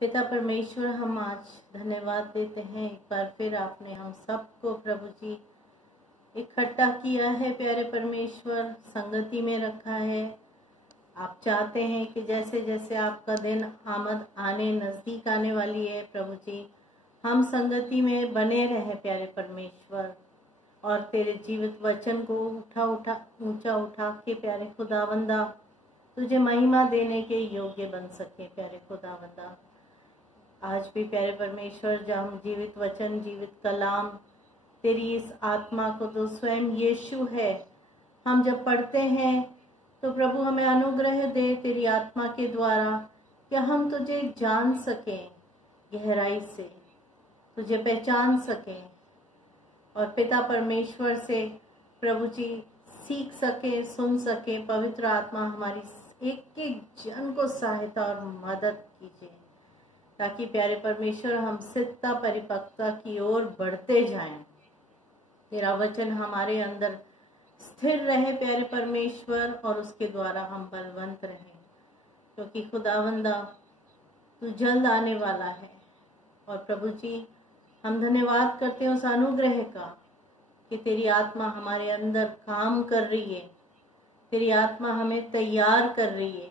पिता परमेश्वर, हम आज धन्यवाद देते हैं। एक बार फिर आपने हम सबको प्रभु जी इकट्ठा किया है। प्यारे परमेश्वर, संगति में रखा है। आप चाहते हैं कि जैसे जैसे आपका दिन आमद आने नजदीक आने वाली है प्रभु जी, हम संगति में बने रहें प्यारे परमेश्वर, और तेरे जीवित वचन को ऊंचा उठा के प्यारे खुदावंदा तुझे महिमा देने के योग्य बन सके। प्यारे खुदावंदा, आज भी प्यारे परमेश्वर, जब हम जीवित वचन, जीवित कलाम, तेरी इस आत्मा को तो स्वयं यीशु है, हम जब पढ़ते हैं तो प्रभु हमें अनुग्रह दे तेरी आत्मा के द्वारा कि हम तुझे जान सकें, गहराई से तुझे पहचान सकें, और पिता परमेश्वर से प्रभु जी सीख सके, सुन सके। पवित्र आत्मा हमारी एक एक जन को सहायता और मदद कीजिए, ताकि प्यारे परमेश्वर हम सिद्धता परिपक्वता की ओर बढ़ते जाएं। तेरा वचन हमारे अंदर स्थिर रहे प्यारे परमेश्वर, और उसके द्वारा हम बलवंत रहें, क्योंकि खुदावंदा तू जल्द आने वाला है। और प्रभु जी, हम धन्यवाद करते हैं उस अनुग्रह का कि तेरी आत्मा हमारे अंदर काम कर रही है, तेरी आत्मा हमें तैयार कर रही है,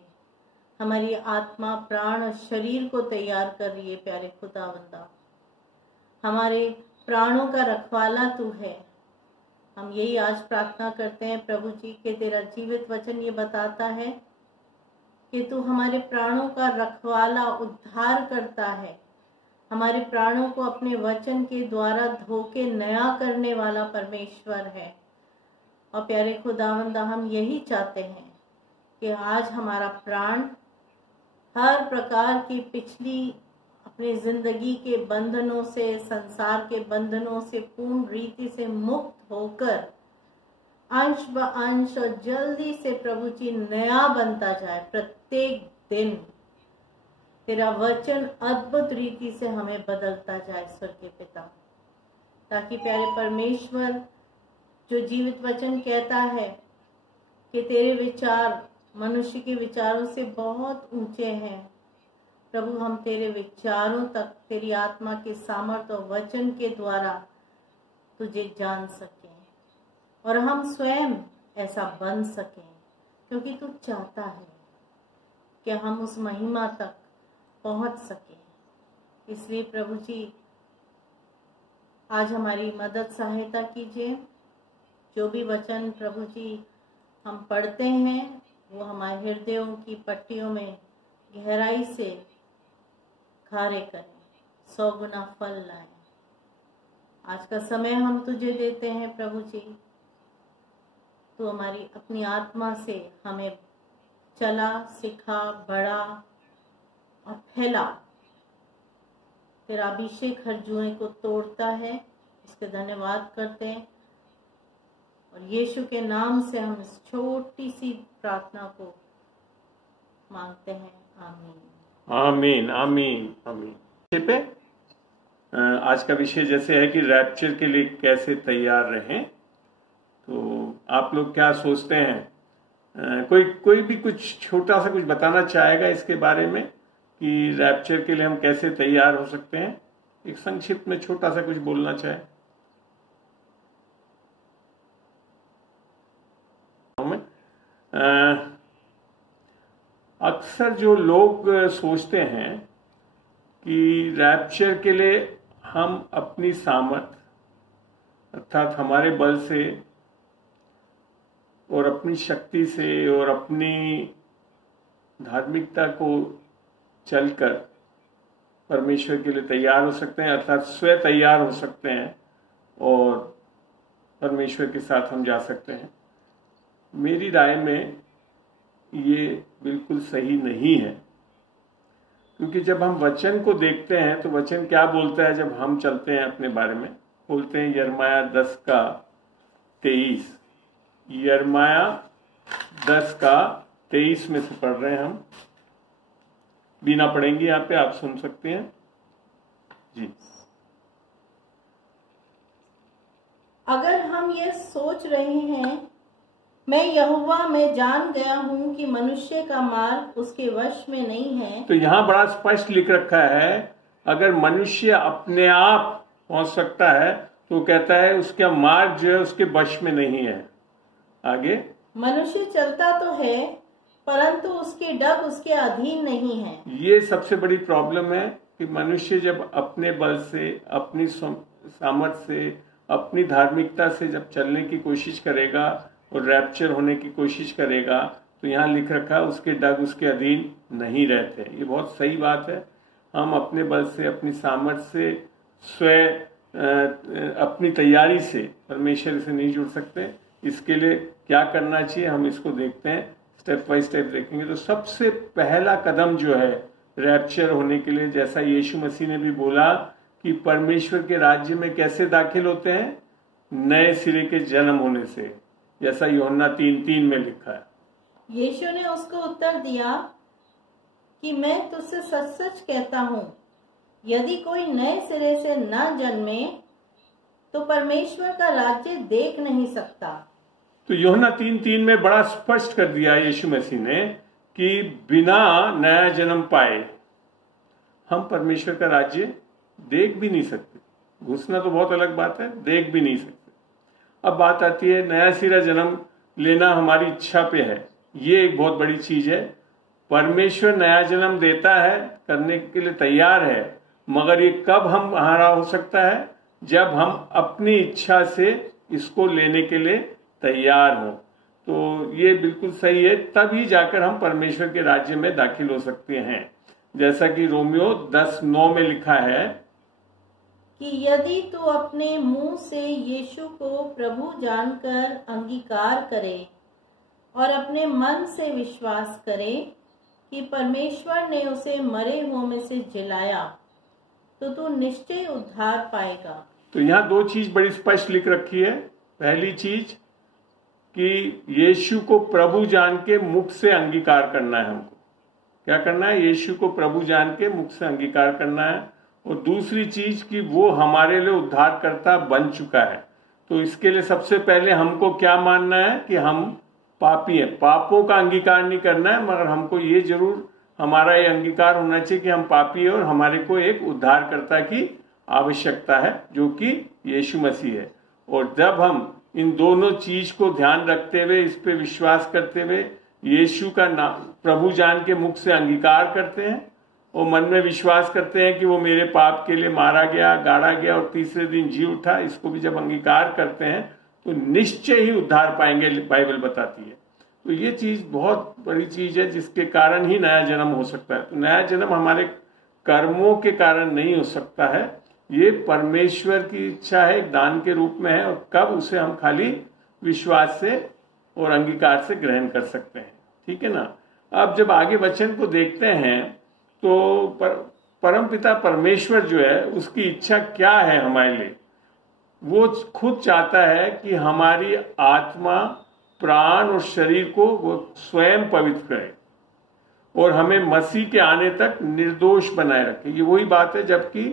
हमारी आत्मा, प्राण और शरीर को तैयार कर रही है। प्यारे खुदावंदा, हमारे प्राणों का रखवाला तू है। हम यही आज प्रार्थना करते हैं प्रभु जी कि तेरा जीवित वचन ये बताता है कि तू हमारे प्राणों का रखवाला, उद्धार करता है, हमारे प्राणों को अपने वचन के द्वारा धोके नया करने वाला परमेश्वर है। और प्यारे खुदावंदा, हम यही चाहते हैं कि आज हमारा प्राण हर प्रकार की पिछली अपनी जिंदगी के बंधनों से, संसार के बंधनों से पूर्ण रीति से मुक्त होकर अंश ब अंश और जल्दी से प्रभु जी नया बनता जाए। प्रत्येक दिन तेरा वचन अद्भुत रीति से हमें बदलता जाए स्वर्गीय पिता, ताकि प्यारे परमेश्वर, जो जीवित वचन कहता है कि तेरे विचार मनुष्य के विचारों से बहुत ऊंचे हैं, प्रभु हम तेरे विचारों तक तेरी आत्मा के सामर्थ्य और वचन के द्वारा तुझे जान सकें, और हम स्वयं ऐसा बन सकें, क्योंकि तू चाहता है कि हम उस महिमा तक पहुंच सके। इसलिए प्रभु जी, आज हमारी मदद सहायता कीजिए। जो भी वचन प्रभु जी हम पढ़ते हैं वो हमारे हृदयों की पट्टियों में गहराई से खारे करें, 100 गुना फल लाएं। आज का समय हम तुझे देते हैं प्रभु जी, तू हमारी अपनी आत्मा से हमें चला, सिखा, बढ़ा और फैला। तेरा अभिषेक हर जुएं को तोड़ता है, इसके धन्यवाद करते हैं, और यीशु के नाम से हम इस छोटी सी प्रार्थना को मांगते हैं। आमीन, आमीन, आमीन, आमीन। पे आज का विषय जैसे है कि रैप्चर के लिए कैसे तैयार रहें। तो आप लोग क्या सोचते हैं? कोई भी कुछ छोटा सा कुछ बताना चाहेगा इसके बारे में कि रैप्चर के लिए हम कैसे तैयार हो सकते हैं? एक संक्षिप्त में छोटा सा कुछ बोलना चाहे। अक्सर जो लोग सोचते हैं कि रैप्चर के लिए हम अपनी सामर्थ अर्थात हमारे बल से और अपनी शक्ति से और अपनी धार्मिकता को चलकर परमेश्वर के लिए तैयार हो सकते हैं, अर्थात स्वयं तैयार हो सकते हैं और परमेश्वर के साथ हम जा सकते हैं। मेरी राय में ये बिल्कुल सही नहीं है, क्योंकि जब हम वचन को देखते हैं तो वचन क्या बोलता है जब हम चलते हैं अपने बारे में। बोलते हैं यिर्मयाह 10 का 23, यिर्मयाह 10 का 23 में से पढ़ रहे हैं हम, बिना पढ़ेंगे यहाँ पे आप सुन सकते हैं जी। अगर हम ये सोच रहे हैं मैं यहोवा मैं जान गया हूँ कि मनुष्य का मार्ग उसके वश में नहीं है। तो यहाँ बड़ा स्पष्ट लिख रखा है, अगर मनुष्य अपने आप पहुंच सकता है तो कहता है उसका मार्ग जो है उसके वश में नहीं है। आगे, मनुष्य चलता तो है परंतु उसके डग उसके अधीन नहीं है। ये सबसे बड़ी प्रॉब्लम है कि मनुष्य जब अपने बल से, अपनी सामर्थ्य से, अपनी धार्मिकता से जब चलने की कोशिश करेगा और रैप्चर होने की कोशिश करेगा, तो यहाँ लिख रखा है उसके डग उसके अधीन नहीं रहते। ये बहुत सही बात है। हम अपने बल से, अपनी सामर्थ्य से, स्वयं अपनी तैयारी से परमेश्वर से नहीं जुड़ सकते। इसके लिए क्या करना चाहिए, हम इसको देखते हैं, स्टेप बाय स्टेप देखेंगे। तो सबसे पहला कदम जो है रैप्चर होने के लिए, जैसा यीशु मसीह ने भी बोला कि परमेश्वर के राज्य में कैसे दाखिल होते हैं, नए सिरे के जन्म होने से, जैसा यूहन्ना 3:3 में लिखा है। यीशु ने उसको उत्तर दिया कि मैं तुझसे सच सच कहता हूँ, यदि कोई नए सिरे से न जन्मे तो परमेश्वर का राज्य देख नहीं सकता। तो यूहन्ना 3:3 में बड़ा स्पष्ट कर दिया यीशु मसीह ने कि बिना नया जन्म पाए हम परमेश्वर का राज्य देख भी नहीं सकते। घुसना तो बहुत अलग बात है, देख भी नहीं सकते। अब बात आती है नया सिरा जन्म लेना हमारी इच्छा पे है। ये एक बहुत बड़ी चीज है। परमेश्वर नया जन्म देता है, करने के लिए तैयार है, मगर ये कब हमारा हो सकता है, जब हम अपनी इच्छा से इसको लेने के लिए तैयार हो। तो ये बिल्कुल सही है, तभी जाकर हम परमेश्वर के राज्य में दाखिल हो सकते हैं। जैसा कि रोमियो 10:9 में लिखा है कि यदि तू अपने मुंह से यीशु को प्रभु जानकर अंगीकार करे और अपने मन से विश्वास करे कि परमेश्वर ने उसे मरे हुओं में से जिलाया, तो तू निश्चय उद्धार पाएगा। तो यहाँ दो चीज बड़ी स्पष्ट लिख रखी है। पहली चीज कि यीशु को प्रभु जान के मुख से अंगीकार करना है। हमको क्या करना है, यीशु को प्रभु जान के मुख से अंगीकार करना है। और दूसरी चीज कि वो हमारे लिए उद्धारकर्ता बन चुका है। तो इसके लिए सबसे पहले हमको क्या मानना है कि हम पापी हैं। पापों का अंगीकार नहीं करना है, मगर हमको ये जरूर हमारा ये अंगीकार होना चाहिए कि हम पापी हैं और हमारे को एक उद्धारकर्ता की आवश्यकता है, जो कि यीशु मसीह है। और जब हम इन दोनों चीज को ध्यान रखते हुए, इस पे विश्वास करते हुए, यीशु का नाम प्रभु जान के मुख से अंगीकार करते हैं और मन में विश्वास करते हैं कि वो मेरे पाप के लिए मारा गया, गाड़ा गया और तीसरे दिन जी उठा, इसको भी जब अंगीकार करते हैं तो निश्चय ही उद्धार पाएंगे, बाइबल बताती है। तो ये चीज बहुत बड़ी चीज है, जिसके कारण ही नया जन्म हो सकता है। तो नया जन्म हमारे कर्मों के कारण नहीं हो सकता है, ये परमेश्वर की इच्छा है, एक दान के रूप में है। और कब उसे हम खाली विश्वास से और अंगीकार से ग्रहण कर सकते हैं। ठीक है ना। अब जब आगे वचन को देखते हैं तो परमपिता परमेश्वर जो है उसकी इच्छा क्या है हमारे लिए। वो खुद चाहता है कि हमारी आत्मा, प्राण और शरीर को वो स्वयं पवित्र करे और हमें मसीह के आने तक निर्दोष बनाए रखे। ये वही बात है, जबकि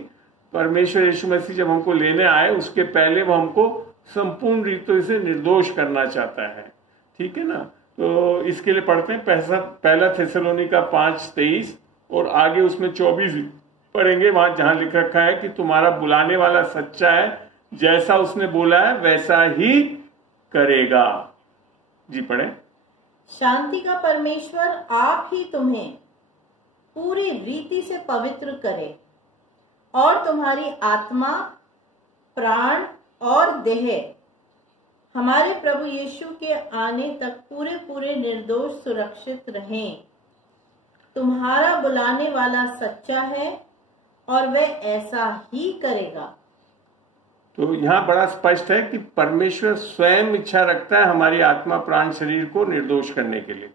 परमेश्वर यीशु मसीह जब हमको लेने आए उसके पहले वो हमको संपूर्ण रीति से निर्दोष करना चाहता है। ठीक है ना। तो इसके लिए पढ़ते हैं पहला थिस्सलुनीका 5:23 और आगे उसमें 24 पढ़ेंगे, वहां जहां लिख रखा है कि तुम्हारा बुलाने वाला सच्चा है, जैसा उसने बोला है वैसा ही करेगा। जी पढ़े। शांति का परमेश्वर आप ही तुम्हें पूरी रीति से पवित्र करे और तुम्हारी आत्मा, प्राण और देह हमारे प्रभु यीशु के आने तक पूरे पूरे निर्दोष सुरक्षित रहें। तुम्हारा बुलाने वाला सच्चा है और वह ऐसा ही करेगा। तो यहाँ बड़ा स्पष्ट है कि परमेश्वर स्वयं इच्छा रखता है हमारी आत्मा, प्राण, शरीर को निर्दोष करने के लिए,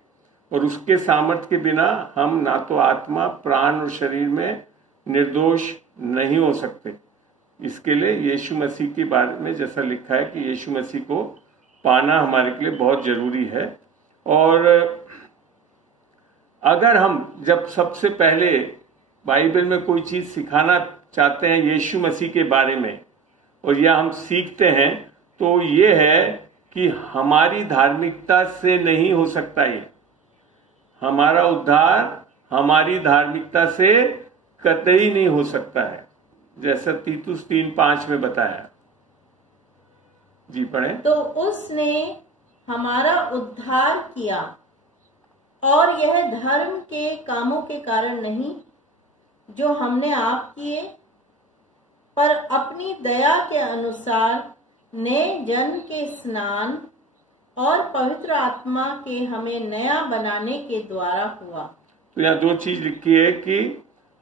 और उसके सामर्थ्य के बिना हम ना तो आत्मा, प्राण और शरीर में निर्दोष नहीं हो सकते। इसके लिए यीशु मसीह के बारे में जैसा लिखा है कि यीशु मसीह को पाना हमारे लिए बहुत जरूरी है। और अगर हम जब सबसे पहले बाइबल में कोई चीज सिखाना चाहते हैं यीशु मसीह के बारे में, और या हम सीखते हैं, तो ये है कि हमारी धार्मिकता से नहीं हो सकता। ये हमारा उद्धार हमारी धार्मिकता से कतई नहीं हो सकता है, जैसा तीतुस 3:5 में बताया। जी पढ़े। तो उसने हमारा उद्धार किया, और यह धर्म के कामों के कारण नहीं जो हमने आप किए, पर अपनी दया के अनुसार नए जन्म के स्नान और पवित्र आत्मा के हमें नया बनाने के द्वारा हुआ। तो यहाँ 2 चीज लिखी है कि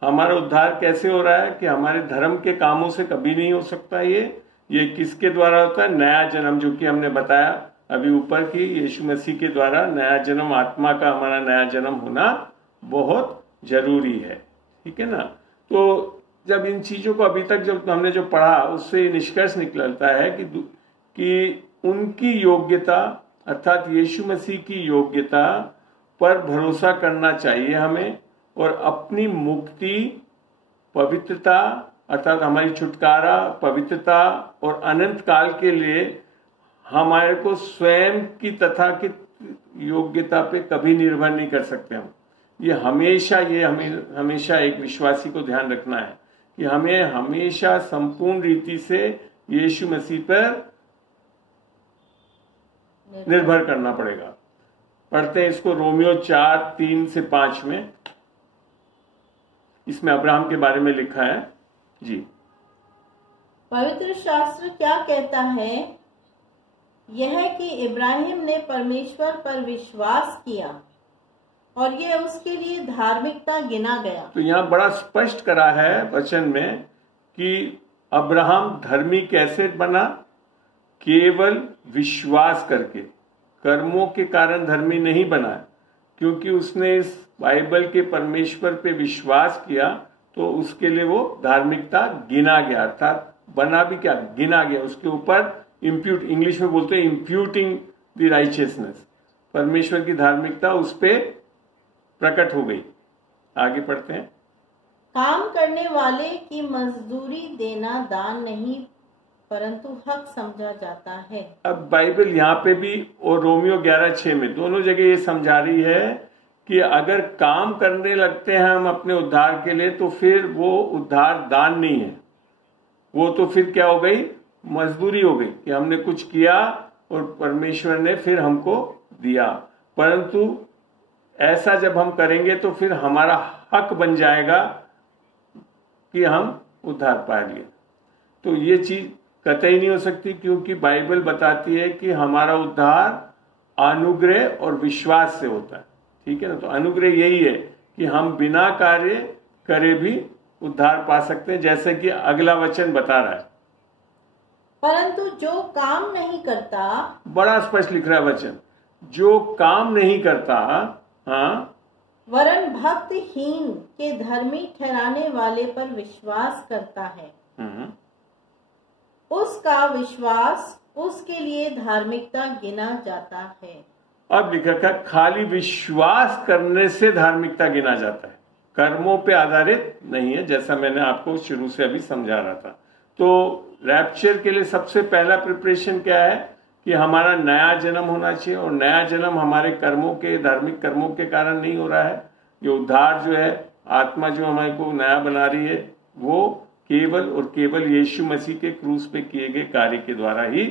हमारा उद्धार कैसे हो रहा है, कि हमारे धर्म के कामों से कभी नहीं हो सकता। ये किसके द्वारा होता है? नया जन्म, जो कि हमने बताया अभी ऊपर की यीशु मसीह के द्वारा नया जन्म, आत्मा का हमारा नया जन्म होना बहुत जरूरी है। ठीक है ना। तो जब इन चीजों को अभी तक जब हमने जो पढ़ा, उससे निष्कर्ष निकलता है कि उनकी योग्यता अर्थात यीशु मसीह की योग्यता पर भरोसा करना चाहिए हमें, और अपनी मुक्ति, पवित्रता अर्थात हमारी छुटकारा, पवित्रता और अनंत काल के लिए हमारे को स्वयं की तथाकथित योग्यता पे कभी निर्भर नहीं कर सकते हम। ये हमेशा एक विश्वासी को ध्यान रखना है कि हमें हमेशा संपूर्ण रीति से यीशु मसीह पर निर्भर करना पड़ेगा। पढ़ते हैं इसको रोमियो 4:3-5 में। इसमें अब्राहम के बारे में लिखा है। जी। पवित्र शास्त्र क्या कहता है? यह कि इब्राहिम ने परमेश्वर पर विश्वास किया और यह उसके लिए धार्मिकता गिना गया। तो यहाँ बड़ा स्पष्ट करा है वचन में कि अब्राहम धर्मी कैसे बना? केवल विश्वास करके, कर्मों के कारण धर्मी नहीं बना, क्योंकि उसने इस बाइबल के परमेश्वर पे विश्वास किया, तो उसके लिए वो धार्मिकता गिना गया। अर्थात बना भी क्या? गिना गया। उसके ऊपर इम्प्यूट, इंग्लिश में बोलते हैं इम्प्यूटिंग द राइचियसनेस, परमेश्वर की धार्मिकता उस पे प्रकट हो गई। आगे पढ़ते हैं। काम करने वाले की मजदूरी देना दान नहीं परंतु हक समझा जाता है। अब बाइबल यहाँ पे भी और रोमियो 11:6 में दोनों जगह ये समझा रही है कि अगर काम करने लगते हैं हम अपने उद्धार के लिए, तो फिर वो उद्धार दान नहीं है, वो तो फिर क्या हो गई? मजदूरी हो गई कि हमने कुछ किया और परमेश्वर ने फिर हमको दिया। परंतु ऐसा जब हम करेंगे तो फिर हमारा हक बन जाएगा कि हम उद्धार पा लिए। तो ये चीज कतई नहीं हो सकती, क्योंकि बाइबल बताती है कि हमारा उद्धार अनुग्रह और विश्वास से होता है। ठीक है ना। तो अनुग्रह यही है कि हम बिना कार्य करे भी उद्धार पा सकते हैं, जैसे कि अगला वचन बता रहा है। परंतु जो काम नहीं करता, बड़ा स्पष्ट लिख रहा है वचन, जो काम नहीं करता, हाँ, वरन भक्तिहीन के धर्मी ठहराने वाले पर विश्वास करता है, उसका विश्वास उसके लिए धार्मिकता गिना जाता है। अब लिखा है खाली विश्वास करने से धार्मिकता गिना जाता है, कर्मों पे आधारित नहीं है, जैसा मैंने आपको शुरू से अभी समझा रहा था। तो रैप्चर के लिए सबसे पहला प्रिपरेशन क्या है कि हमारा नया जन्म होना चाहिए, और नया जन्म हमारे कर्मों के, धार्मिक कर्मों के कारण नहीं हो रहा है। ये उद्धार जो है, आत्मा जो हमारे को नया बना रही है, वो केवल और केवल यीशु मसीह के क्रूस पे किए गए कार्य के द्वारा ही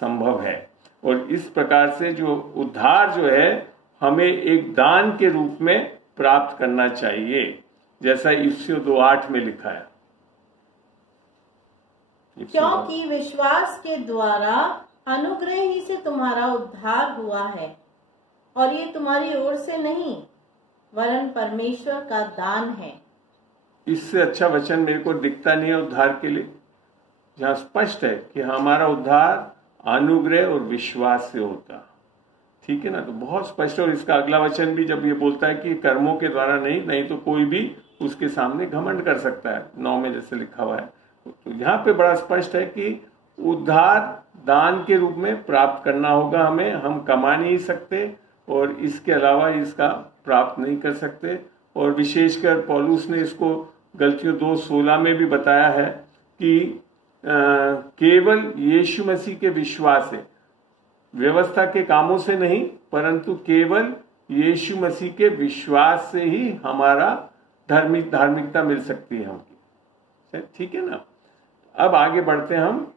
संभव है। और इस प्रकार से जो उद्धार जो है हमें एक दान के रूप में प्राप्त करना चाहिए, जैसा इफिसियों 2:8 में लिखा है। क्योंकि विश्वास के द्वारा अनुग्रह ही से तुम्हारा उद्धार हुआ है, और ये तुम्हारी ओर से नहीं वरन परमेश्वर का दान है। इससे अच्छा वचन मेरे को दिखता नहीं है उद्धार के लिए, जहां स्पष्ट है कि हमारा उद्धार अनुग्रह और विश्वास से होता। ठीक है ना। तो बहुत स्पष्ट है। और इसका अगला वचन भी जब ये बोलता है कि कर्मों के द्वारा नहीं तो कोई भी उसके सामने घमंड कर सकता है, 9 में जैसे लिखा हुआ है। तो यहाँ पे बड़ा स्पष्ट है कि उद्धार दान के रूप में प्राप्त करना होगा हमें, हम कमा नहीं सकते और इसके अलावा इसका प्राप्त नहीं कर सकते। और विशेषकर पौलुस ने इसको गलतियों 2:16 में भी बताया है कि केवल यीशु मसीह के विश्वास से व्यवस्था के कामों से नहीं, परंतु केवल यीशु मसीह के विश्वास से ही हमारा धार्मिकता मिल सकती है हमकी। ठीक है ना। अब आगे बढ़ते हैं हम।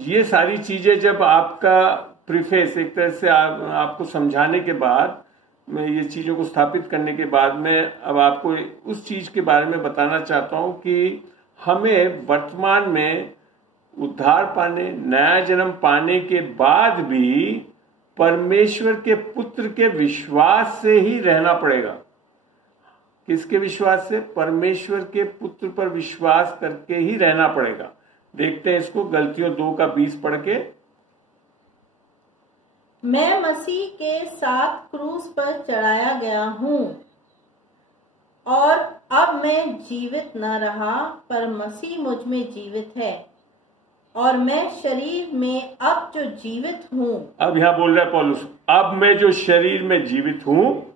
ये सारी चीजें जब आपका प्रीफेस एक तरह से आपको समझाने के बाद, मैं ये चीजों को स्थापित करने के बाद मैं अब आपको उस चीज के बारे में बताना चाहता हूं कि हमें वर्तमान में उद्धार पाने, नया जन्म पाने के बाद भी परमेश्वर के पुत्र के विश्वास से ही रहना पड़ेगा। किसके विश्वास से? परमेश्वर के पुत्र पर विश्वास करके ही रहना पड़ेगा। देखते हैं इसको, गलतियों 2:20 पढ़ के। मैं मसीह के साथ क्रूस पर चढ़ाया गया हूँ और अब मैं जीवित न रहा, पर मसीह मुझ में जीवित है, और मैं शरीर में अब जो जीवित हूँ। अब यहाँ बोल रहा है पौलुस, अब मैं जो शरीर में जीवित हूँ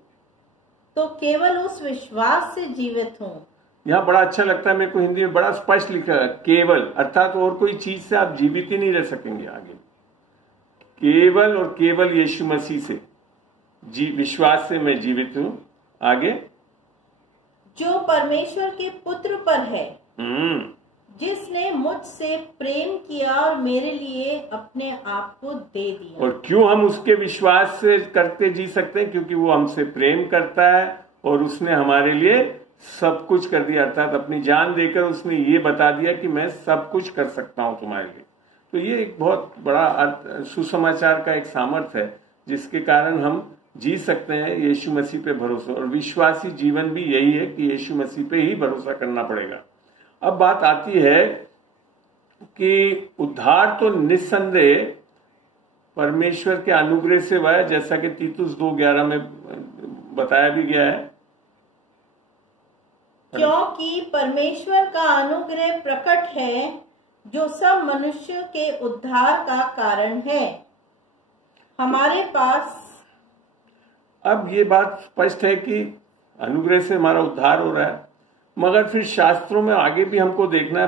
तो केवल उस विश्वास से जीवित हूँ। यहाँ बड़ा अच्छा लगता है मेरे को, हिंदी में बड़ा स्पष्ट लिखा है, केवल, अर्थात और कोई चीज से आप जीवित ही नहीं रह सकेंगे आगे। केवल और केवल यीशु मसीह से विश्वास से मैं जीवित हूं। आगे, जो परमेश्वर के पुत्र पर है, जिसने मुझसे प्रेम किया और मेरे लिए अपने आप को दे दिया। और क्यों हम उसके विश्वास से करते जी सकते हैं? क्योंकि वो हमसे प्रेम करता है और उसने हमारे लिए सब कुछ कर दिया, अर्थात अपनी जान देकर उसने ये बता दिया कि मैं सब कुछ कर सकता हूं तुम्हारे लिए। तो ये एक बहुत बड़ा सुसमाचार का एक सामर्थ्य है जिसके कारण हम जी सकते हैं यीशु मसीह पे भरोसा। और विश्वासी जीवन भी यही है कि यीशु मसीह पे ही भरोसा करना पड़ेगा। अब बात आती है कि उद्धार तो निस्संदेह परमेश्वर के अनुग्रह से हुआ है, जैसा कि तीतुस 2:11 में बताया भी गया है। क्योंकि परमेश्वर का अनुग्रह प्रकट है जो सब मनुष्य के उद्धार का कारण है हमारे पास। अब ये बात स्पष्ट है कि अनुग्रह से हमारा उद्धार हो रहा है, मगर फिर शास्त्रों में आगे भी हमको देखना है,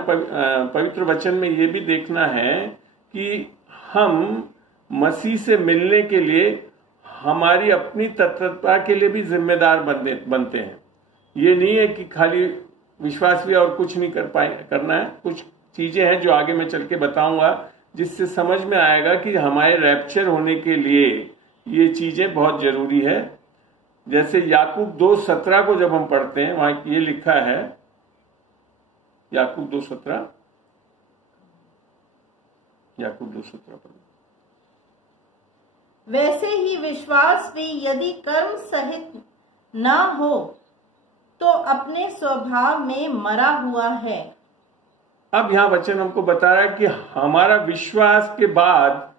पवित्र वचन में ये भी देखना है कि हम मसीह से मिलने के लिए हमारी अपनी तत्परता के लिए भी जिम्मेदार बनते हैं। ये नहीं है कि खाली विश्वास भी और कुछ नहीं करना है। कुछ चीजें हैं जो आगे मैं चल के बताऊंगा, जिससे समझ में आएगा कि हमारे रैप्चर होने के लिए ये चीजें बहुत जरूरी है। जैसे याकूब 2:17 को जब हम पढ़ते हैं, वहां ये लिखा है, याकूब 2:17, याकूब 2:17 पढ़ो। वैसे ही विश्वास भी यदि कर्म सहित न हो तो अपने स्वभाव में मरा हुआ है। अब यहां वचन हमको बता रहा है कि हमारा विश्वास के बाद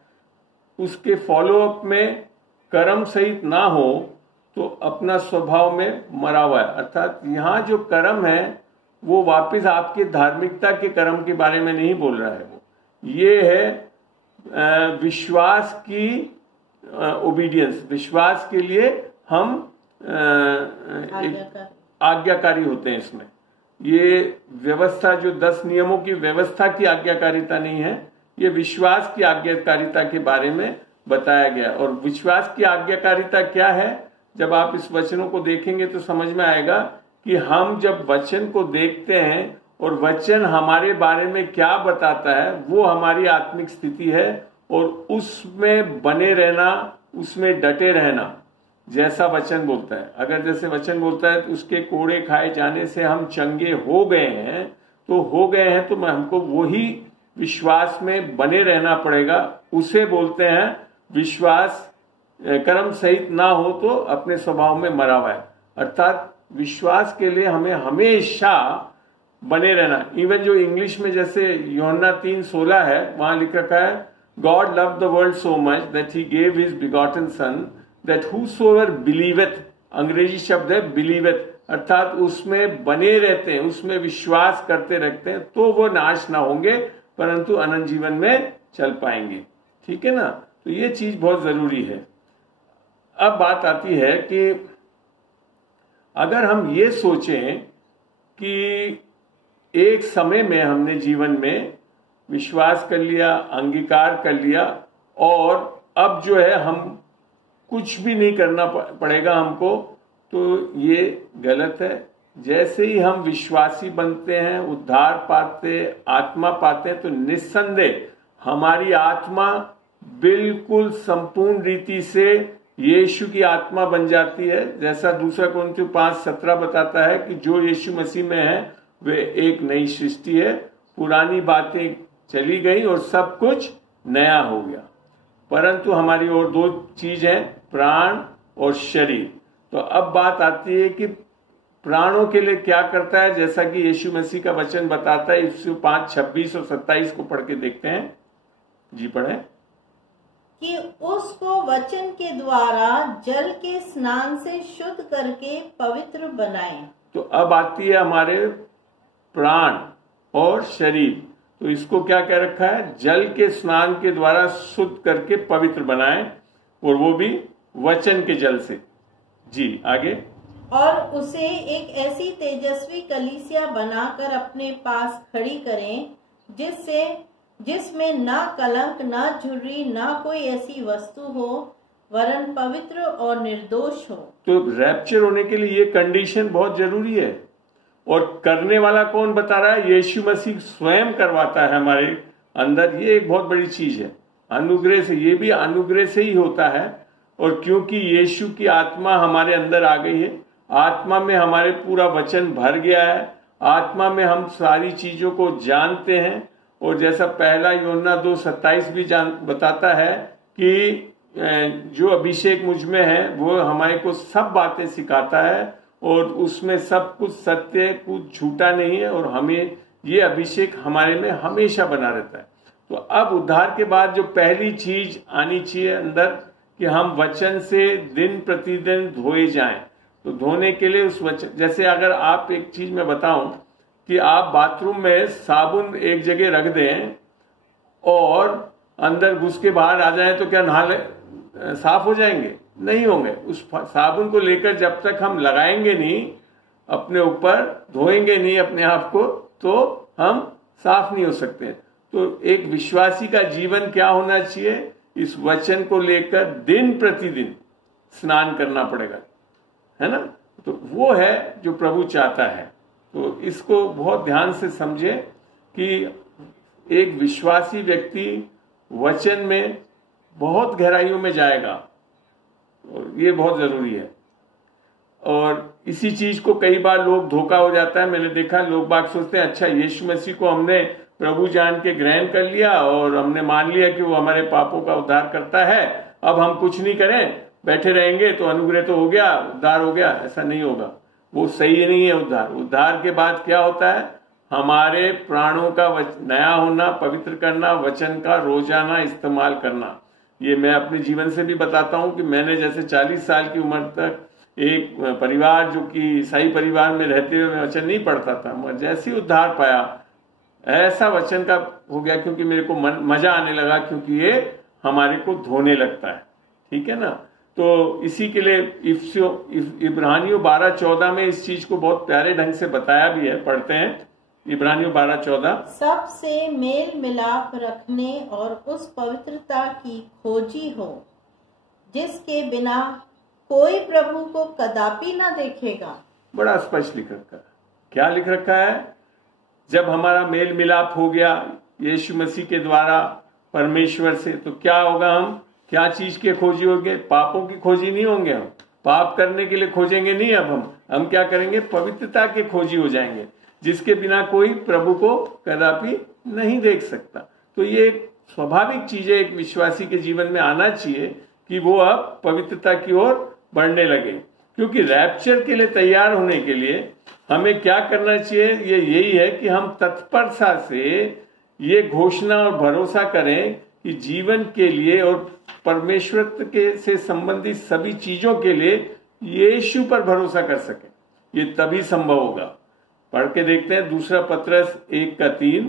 उसके फॉलोअप में कर्म सहित ना हो तो अपना स्वभाव में मरा हुआ है। अर्थात यहाँ जो कर्म है वो वापस आपके धार्मिकता के कर्म के बारे में नहीं बोल रहा है, वो ये है विश्वास की ओबीडियंस। विश्वास के लिए हम आज्ञाकारी होते हैं। इसमें ये व्यवस्था जो 10 नियमों की व्यवस्था की आज्ञाकारिता नहीं है, ये विश्वास की आज्ञाकारिता के बारे में बताया गया। और विश्वास की आज्ञाकारिता क्या है, जब आप इस वचनों को देखेंगे तो समझ में आएगा कि हम जब वचन को देखते हैं और वचन हमारे बारे में क्या बताता है, वो हमारी आत्मिक स्थिति है, और उसमें बने रहना, उसमें डटे रहना, जैसा वचन बोलता है। अगर जैसे वचन बोलता है तो उसके कोड़े खाए जाने से हम चंगे हो गए हैं, तो हो गए हैं तो हमको वही विश्वास में बने रहना पड़ेगा। उसे बोलते हैं विश्वास। कर्म सहित ना हो तो अपने स्वभाव में मरा हुआ है। अर्थात विश्वास के लिए हमें हमेशा बने रहना। इवन जो इंग्लिश में जैसे यूहन्ना 3:16 है, वहां लिख रखा है, God loved the world so much that he gave his begotten son that whosoever believeth, अंग्रेजी शब्द है believeth, अर्थात उसमें बने रहते हैं, उसमें विश्वास करते रखते हैं, तो वो नाश ना होंगे परंतु अनंत जीवन में चल पाएंगे। ठीक है ना। तो ये चीज बहुत जरूरी है। अब बात आती है कि अगर हम ये सोचें कि एक समय में हमने जीवन में विश्वास कर लिया, अंगीकार कर लिया, और अब जो है हम कुछ भी नहीं करना पड़ेगा हमको, तो ये गलत है। जैसे ही हम विश्वासी बनते हैं, उद्धार पाते, आत्मा पाते हैं, तो निस्संदेह हमारी आत्मा बिल्कुल संपूर्ण रीति से यीशु की आत्मा बन जाती है। जैसा 2 कोरिन्थियों 5:17 बताता है कि जो यीशु मसीह में है वे एक नई सृष्टि है, पुरानी बातें चली गई और सब कुछ नया हो गया। परंतु हमारी और 2 चीज है, प्राण और शरीर। तो अब बात आती है कि प्राणों के लिए क्या करता है, जैसा कि यीशु मसीह का वचन बताता है। इफिसियों 5:26 और 27 को पढ़ के देखते हैं। जी पढ़ें। कि उसको वचन के द्वारा जल के स्नान से शुद्ध करके पवित्र बनाए। तो अब आती है हमारे प्राण और शरीर। तो इसको क्या कह रखा है, जल के स्नान के द्वारा शुद्ध करके पवित्र बनाए, और वो भी वचन के जल से। जी आगे। और उसे एक ऐसी तेजस्वी कलीसिया बनाकर अपने पास खड़ी करें, जिसमें ना कलंक, ना झुर्री, ना कोई ऐसी वस्तु हो, वरन पवित्र और निर्दोष हो। तो रैप्चर होने के लिए ये कंडीशन बहुत जरूरी है। और करने वाला कौन बता रहा है, यीशु मसीह स्वयं करवाता है हमारे अंदर। ये एक बहुत बड़ी चीज है, अनुग्रह से। ये भी अनुग्रह से ही होता है। और क्योंकि यीशु की आत्मा हमारे अंदर आ गई है, आत्मा में हमारे पूरा वचन भर गया है, आत्मा में हम सारी चीजों को जानते हैं। और जैसा पहला यूहन्ना 2:27 भी बताता है कि जो अभिषेक मुझ में है वो हमारे को सब बातें सिखाता है, और उसमें सब कुछ सत्य है, कुछ झूठा नहीं है, और हमें ये अभिषेक हमारे में हमेशा बना रहता है। तो अब उद्धार के बाद जो पहली चीज आनी चाहिए अंदर, कि हम वचन से दिन प्रतिदिन धोए जाएं। तो धोने के लिए उस वचन, जैसे अगर आप एक चीज मैं बताऊं कि आप बाथरूम में साबुन एक जगह रख दें और अंदर घुस के बाहर आ जाएं, तो क्या नहा साफ हो जाएंगे? नहीं होंगे। उस साबुन को लेकर जब तक हम लगाएंगे नहीं अपने ऊपर, धोएंगे नहीं अपने आप को, तो हम साफ नहीं हो सकते। तो एक विश्वासी का जीवन क्या होना चाहिए, इस वचन को लेकर दिन प्रतिदिन स्नान करना पड़ेगा, है ना। तो वो है जो प्रभु चाहता है। तो इसको बहुत ध्यान से समझे कि एक विश्वासी व्यक्ति वचन में बहुत गहराइयों में जाएगा, और ये बहुत जरूरी है। और इसी चीज को कई बार लोग धोखा हो जाता है। मैंने देखा लोग बाग सोचते हैं, अच्छा यीशु मसीह को हमने प्रभु जान के ग्रहण कर लिया और हमने मान लिया कि वो हमारे पापों का उद्धार करता है, अब हम कुछ नहीं करें, बैठे रहेंगे तो अनुग्रह तो हो गया, उद्धार हो गया। ऐसा नहीं होगा, वो सही नहीं है। उद्धार के बाद क्या होता है, हमारे प्राणों का नया होना, पवित्र करना, वचन का रोजाना इस्तेमाल करना। ये मैं अपने जीवन से भी बताता हूं कि मैंने जैसे 40 साल की उम्र तक एक परिवार, जो कि ईसाई परिवार में रहते हुए मैं वचन नहीं पढ़ता था, मगर जैसे ही उद्धार पाया ऐसा वचन का हो गया, क्योंकि मेरे को मजा आने लगा, क्योंकि ये हमारे को धोने लगता है। ठीक है ना। तो इसी के लिए इब्रानियों 12:14 में इस चीज को बहुत प्यारे ढंग से बताया भी है। पढ़ते हैं इब्रानियों 12:14। सबसे मेल मिलाप रखने और उस पवित्रता की खोजी हो, जिसके बिना कोई प्रभु को कदापि ना देखेगा। बड़ा स्पष्ट लिख रखा है। क्या लिख रखा है? जब हमारा मेल मिलाप हो गया यीशु मसीह के द्वारा परमेश्वर से, तो क्या होगा, हम क्या चीज के खोजी होंगे? पापों की खोजी नहीं होंगे। हम पाप करने के लिए खोजेंगे नहीं। अब हम क्या करेंगे? पवित्रता के खोजी हो जाएंगे, जिसके बिना कोई प्रभु को कदापि नहीं देख सकता। तो ये एक स्वाभाविक चीज है, एक विश्वासी के जीवन में आना चाहिए कि वो अब पवित्रता की ओर बढ़ने लगे। क्योंकि रैप्चर के लिए तैयार होने के लिए हमें क्या करना चाहिए, ये यही है कि हम तत्परता से ये घोषणा और भरोसा करें कि जीवन के लिए और परमेश्वर के से संबंधित सभी चीजों के लिए यीशु पर भरोसा कर सके। ये तभी संभव होगा। पढ़ के देखते हैं 2 पत्रस 1:3।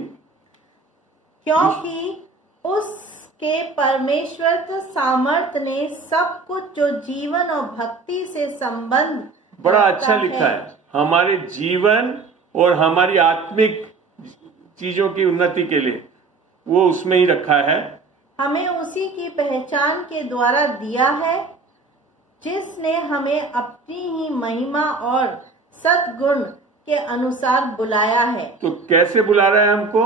क्योंकि उसके परमेश्वर सामर्थ्य ने सब कुछ जो जीवन और भक्ति से संबंध, बड़ा अच्छा लिखा है, हमारे जीवन और हमारी आत्मिक चीजों की उन्नति के लिए वो उसमें ही रखा है। हमें उसी की पहचान के द्वारा दिया है जिसने हमें अपनी ही महिमा और सद्गुण के अनुसार बुलाया है। तो कैसे बुला रहा है हमको?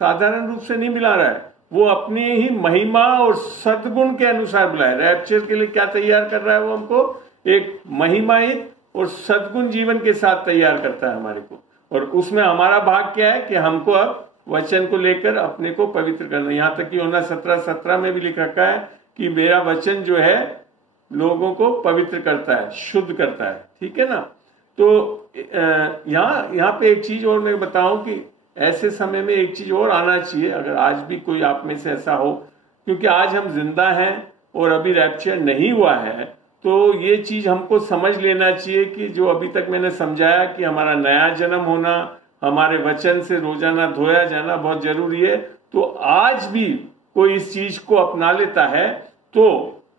साधारण रूप से नहीं बुला रहा है, वो अपनी ही महिमा और सद्गुण के अनुसार बुलाया। रैप्चर के लिए क्या तैयार कर रहा है? वो हमको एक महिमाहित और सद्गुण जीवन के साथ तैयार करता है हमारे को। और उसमें हमारा भाग क्या है कि हमको अब वचन को लेकर अपने को पवित्र करना। यहाँ तक कि यूहन्ना 17:17 में भी लिख रखा है कि मेरा वचन जो है लोगों को पवित्र करता है, शुद्ध करता है। ठीक है ना? तो यहाँ पे एक चीज और मैं बताऊं कि ऐसे समय में एक चीज और आना चाहिए, अगर आज भी कोई आप में से ऐसा हो, क्योंकि आज हम जिंदा हैं और अभी रैप्चर नहीं हुआ है, तो ये चीज हमको समझ लेना चाहिए कि जो अभी तक मैंने समझाया कि हमारा नया जन्म होना, हमारे वचन से रोजाना धोया जाना बहुत जरूरी है। तो आज भी कोई इस चीज को अपना लेता है तो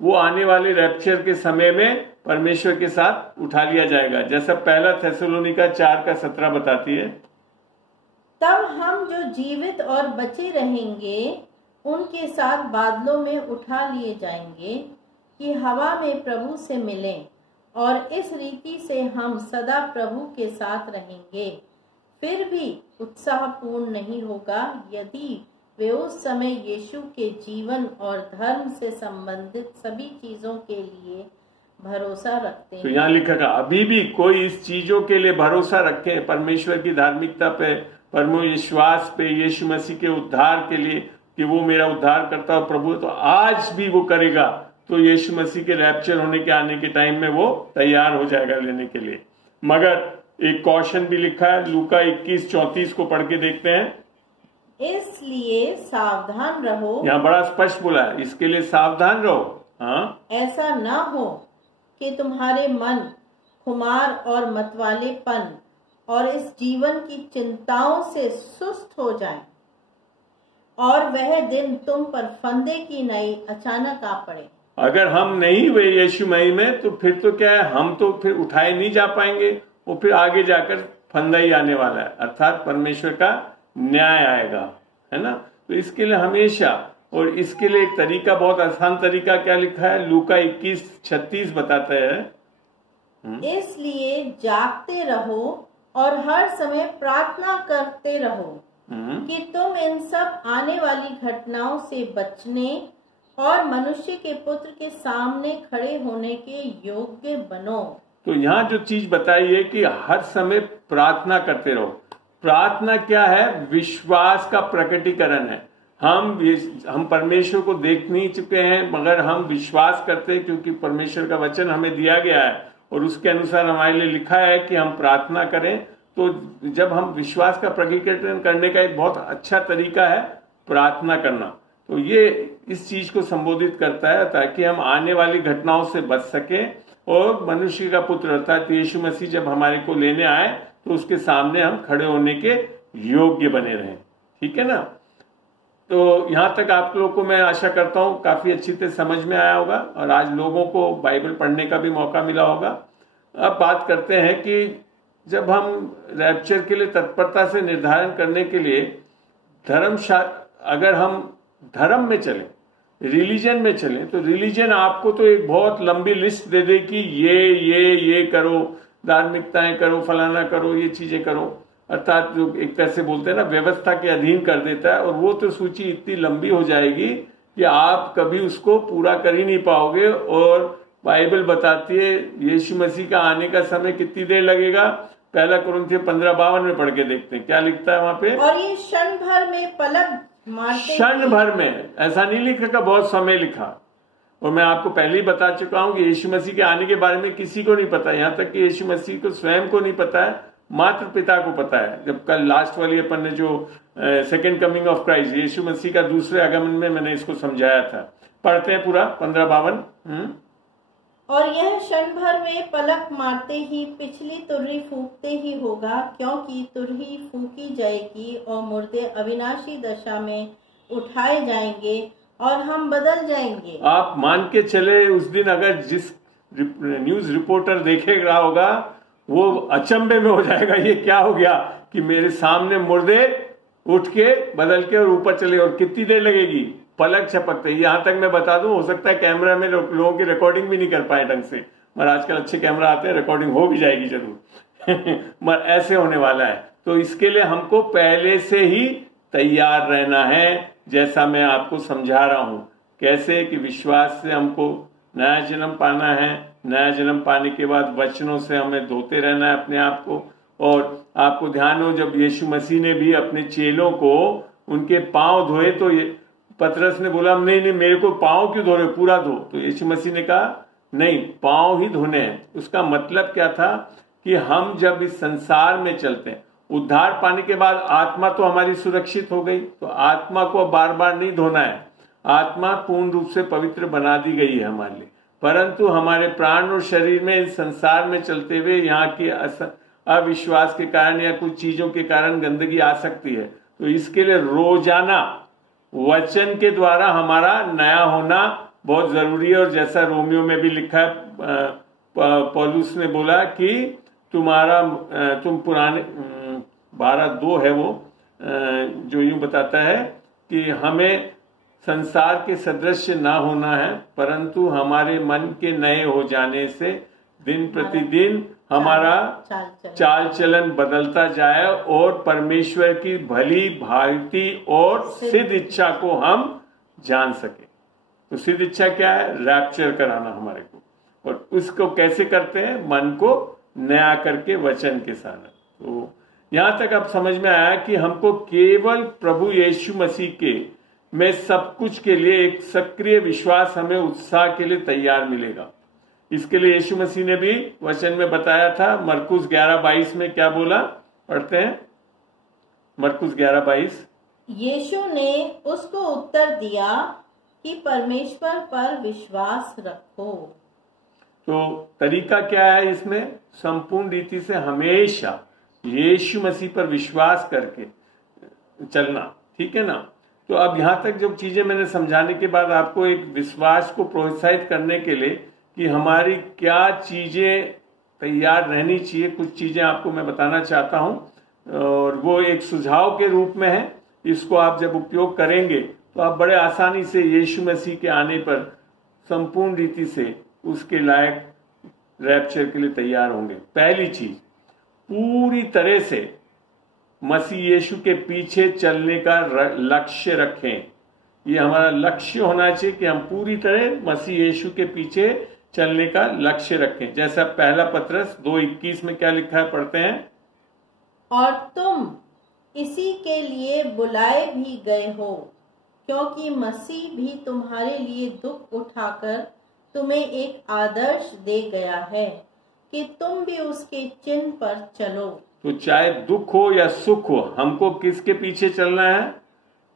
वो आने वाले रैप्चर के समय में परमेश्वर के साथ उठा लिया जाएगा, जैसा पहला थेसलोनिका 4:17 बताती है। तब हम जो जीवित और बचे रहेंगे उनके साथ बादलों में उठा लिए जाएंगे कि हवा में प्रभु से मिलें, और इस रीति से हम सदा प्रभु के साथ रहेंगे। फिर भी उत्साहपूर्ण नहीं होगा यदि वे उस समय यीशु के जीवन और धर्म से संबंधित सभी चीजों के लिए भरोसा रखते हैं। तो यहाँ लिखा है अभी भी कोई इस चीजों के लिए भरोसा रखे, परमेश्वर की धार्मिकता पे, परम विश्वास पे, यीशु मसीह के उद्धार के लिए कि वो मेरा उद्धार करता और प्रभु, तो आज भी वो करेगा। तो यीशु मसीह के रैप्चर होने के आने के टाइम में वो तैयार हो जाएगा लेने के लिए। मगर एक कॉशन भी लिखा है, लूका 21:34 को पढ़ के देखते हैं। इसलिए सावधान रहो। यहाँ बड़ा स्पष्ट बोला है, इसके लिए सावधान रहो। हाँ, ऐसा न हो कि तुम्हारे मन खुमार और मतवालेपन और इस जीवन की चिंताओं से सुस्त हो जाएं, और वह दिन तुम पर फंदे की नई अचानक आ पड़े। अगर हम नहीं हुए यीशु मसीह में तो फिर तो क्या है, हम तो फिर उठाए नहीं जा पाएंगे, वो फिर आगे जाकर फंदा ही आने वाला है, अर्थात परमेश्वर का न्याय आएगा, है ना। तो इसके लिए हमेशा, और इसके लिए एक तरीका, बहुत आसान तरीका क्या लिखा है, लूका 21:36 बताता है। इसलिए जागते रहो और हर समय प्रार्थना करते रहो कि तुम इन सब आने वाली घटनाओं से बचने और मनुष्य के पुत्र के सामने खड़े होने के योग्य बनो। तो यहाँ जो चीज बताई है कि हर समय प्रार्थना करते रहो। प्रार्थना क्या है? विश्वास का प्रकटीकरण है। हम परमेश्वर को देख नहीं चुके हैं, मगर हम विश्वास करते हैं क्योंकि परमेश्वर का वचन हमें दिया गया है और उसके अनुसार हमारे लिए लिखा है कि हम प्रार्थना करें। तो जब हम विश्वास का प्रकटीकरण करने का एक बहुत अच्छा तरीका है प्रार्थना करना, तो ये इस चीज को संबोधित करता है ताकि हम आने वाली घटनाओं से बच सके और मनुष्य का पुत्र अर्थात यीशु मसीह जब हमारे को लेने आए तो उसके सामने हम खड़े होने के योग्य बने रहें। ठीक है ना। तो यहाँ तक आप लोगों को मैं आशा करता हूँ काफी अच्छी तरह समझ में आया होगा और आज लोगों को बाइबल पढ़ने का भी मौका मिला होगा। अब बात करते हैं कि जब हम रैप्चर के लिए तत्परता से निर्धारण करने के लिए अगर हम धर्म में चलें, रिलीजन में चलें, तो रिलीजन आपको तो एक बहुत लंबी लिस्ट दे दे कि ये करो, धार्मिकताएं करो, फलाना करो, ये चीजें करो, अर्थात जो एक तरह से बोलते हैं ना व्यवस्था के अधीन कर देता है। और वो तो सूची इतनी लंबी हो जाएगी कि आप कभी उसको पूरा कर ही नहीं पाओगे। और बाइबल बताती है यीशु मसीह का आने का समय कितनी देर लगेगा। पहला कुरिन्थियों 15:52 में पढ़ के देखते हैं क्या लिखता है वहां पे। और ये क्षण भर में पलक मारते, क्षण भर में, ऐसा नहीं लिखा का बहुत समय लिखा। और मैं आपको पहले ही बता चुका हूं कि यीशु मसीह के आने के बारे में किसी को नहीं पता, यहाँ तक कि यीशु मसीह को स्वयं को नहीं पता है, मात्र पिता को पता है। जब कल लास्ट वाली अपन ने जो सेकेंड कमिंग ऑफ क्राइस्ट, यीशु मसीह का दूसरे आगमन में मैंने इसको समझाया था। पढ़ते हैं पूरा 15:52। और यह क्षण भर में पलक मारते ही पिछली तुरही फूंकते ही होगा, क्योंकि तुरही फूंकी जाएगी और मुर्दे अविनाशी दशा में उठाए जाएंगे और हम बदल जाएंगे। आप मान के चले उस दिन अगर जिस न्यूज रिपोर्टर देखे रहा होगा वो अचंभे में हो जाएगा, ये क्या हो गया कि मेरे सामने मुर्दे उठ के बदल के और ऊपर चले, और कितनी देर लगेगी? पलक झपकते। यहाँ तक मैं बता दूं, हो सकता है कैमरा में लोगों की रिकॉर्डिंग भी नहीं कर पाए ढंग से, मगर आजकल अच्छे कैमरा आते हैं, रिकॉर्डिंग हो भी जाएगी जरूर मगर ऐसे होने वाला है। तो इसके लिए हमको पहले से ही तैयार रहना है, जैसा मैं आपको समझा रहा हूं कैसे कि विश्वास से हमको नया जन्म पाना है। नया जन्म पाने के बाद वचनों से हमें धोते रहना है अपने आप को। और आपको ध्यान हो, जब यीशु मसीह ने भी अपने चेलों को उनके पांव धोए तो पतरस ने बोला नहीं नहीं मेरे को पांव क्यों धो रहे, पूरा धो। तो यीशु मसीह ने कहा नहीं, पांव ही धोने हैं। उसका मतलब क्या था कि हम जब इस संसार में चलते हैं, उद्धार पाने के बाद आत्मा तो हमारी सुरक्षित हो गई, तो आत्मा को बार बार नहीं धोना है। आत्मा पूर्ण रूप से पवित्र बना दी गई है हमारे लिए, परंतु हमारे प्राण और शरीर में इस संसार में चलते हुए यहाँ की अविश्वास के कारण या कुछ चीजों के कारण गंदगी आ सकती है। तो इसके लिए रोजाना वचन के द्वारा हमारा नया होना बहुत जरूरी है। और जैसा रोमियो में भी लिखा है, पौलुस ने बोला कि तुम पुराने 12:2 है वो, जो यूं बताता है कि हमें संसार के सदृश ना होना है, परंतु हमारे मन के नए हो जाने से दिन प्रतिदिन हमारा चाल चलन बदलता जाए और परमेश्वर की भली भांति और सिद्ध इच्छा को हम जान सके। तो सिद्ध इच्छा क्या है? रैप्चर कराना हमारे को। और उसको कैसे करते हैं? मन को नया करके वचन के साथ। तो यहां तक अब समझ में आया कि हमको केवल प्रभु यीशु मसीह के में सब कुछ के लिए एक सक्रिय विश्वास हमें उत्साह के लिए तैयार मिलेगा। इसके लिए यीशु मसीह ने भी वचन में बताया था। मरकुस 11:22 में क्या बोला, पढ़ते हैं। मरकुस 11:22। यीशु ने उसको उत्तर दिया कि परमेश्वर पर विश्वास रखो। तो तरीका क्या है इसमें? संपूर्ण रीति से हमेशा यीशु मसीह पर विश्वास करके चलना, ठीक है ना। तो अब यहां तक जो चीजें मैंने समझाने के बाद आपको एक विश्वास को प्रोत्साहित करने के लिए कि हमारी क्या चीजें तैयार रहनी चाहिए, कुछ चीजें आपको मैं बताना चाहता हूं और वो एक सुझाव के रूप में है। इसको आप जब उपयोग करेंगे तो आप बड़े आसानी से यीशु मसीह के आने पर संपूर्ण रीति से उसके लायक रैप्चर के लिए तैयार होंगे। पहली चीज, पूरी तरह से मसीह यीशु के पीछे चलने का लक्ष्य रखें। ये हमारा लक्ष्य होना चाहिए कि हम पूरी तरह मसीह यीशु के पीछे चलने का लक्ष्य रखें। जैसा पहला पत्रस 2:21 में क्या लिखा है, पढ़ते हैं। और तुम इसी के लिए बुलाए भी गए हो, क्योंकि मसीह भी तुम्हारे लिए दुख उठाकर तुम्हें एक आदर्श दे गया है कि तुम भी उसके चिन्ह पर चलो। तो चाहे दुख हो या सुख हो, हमको किसके पीछे चलना है?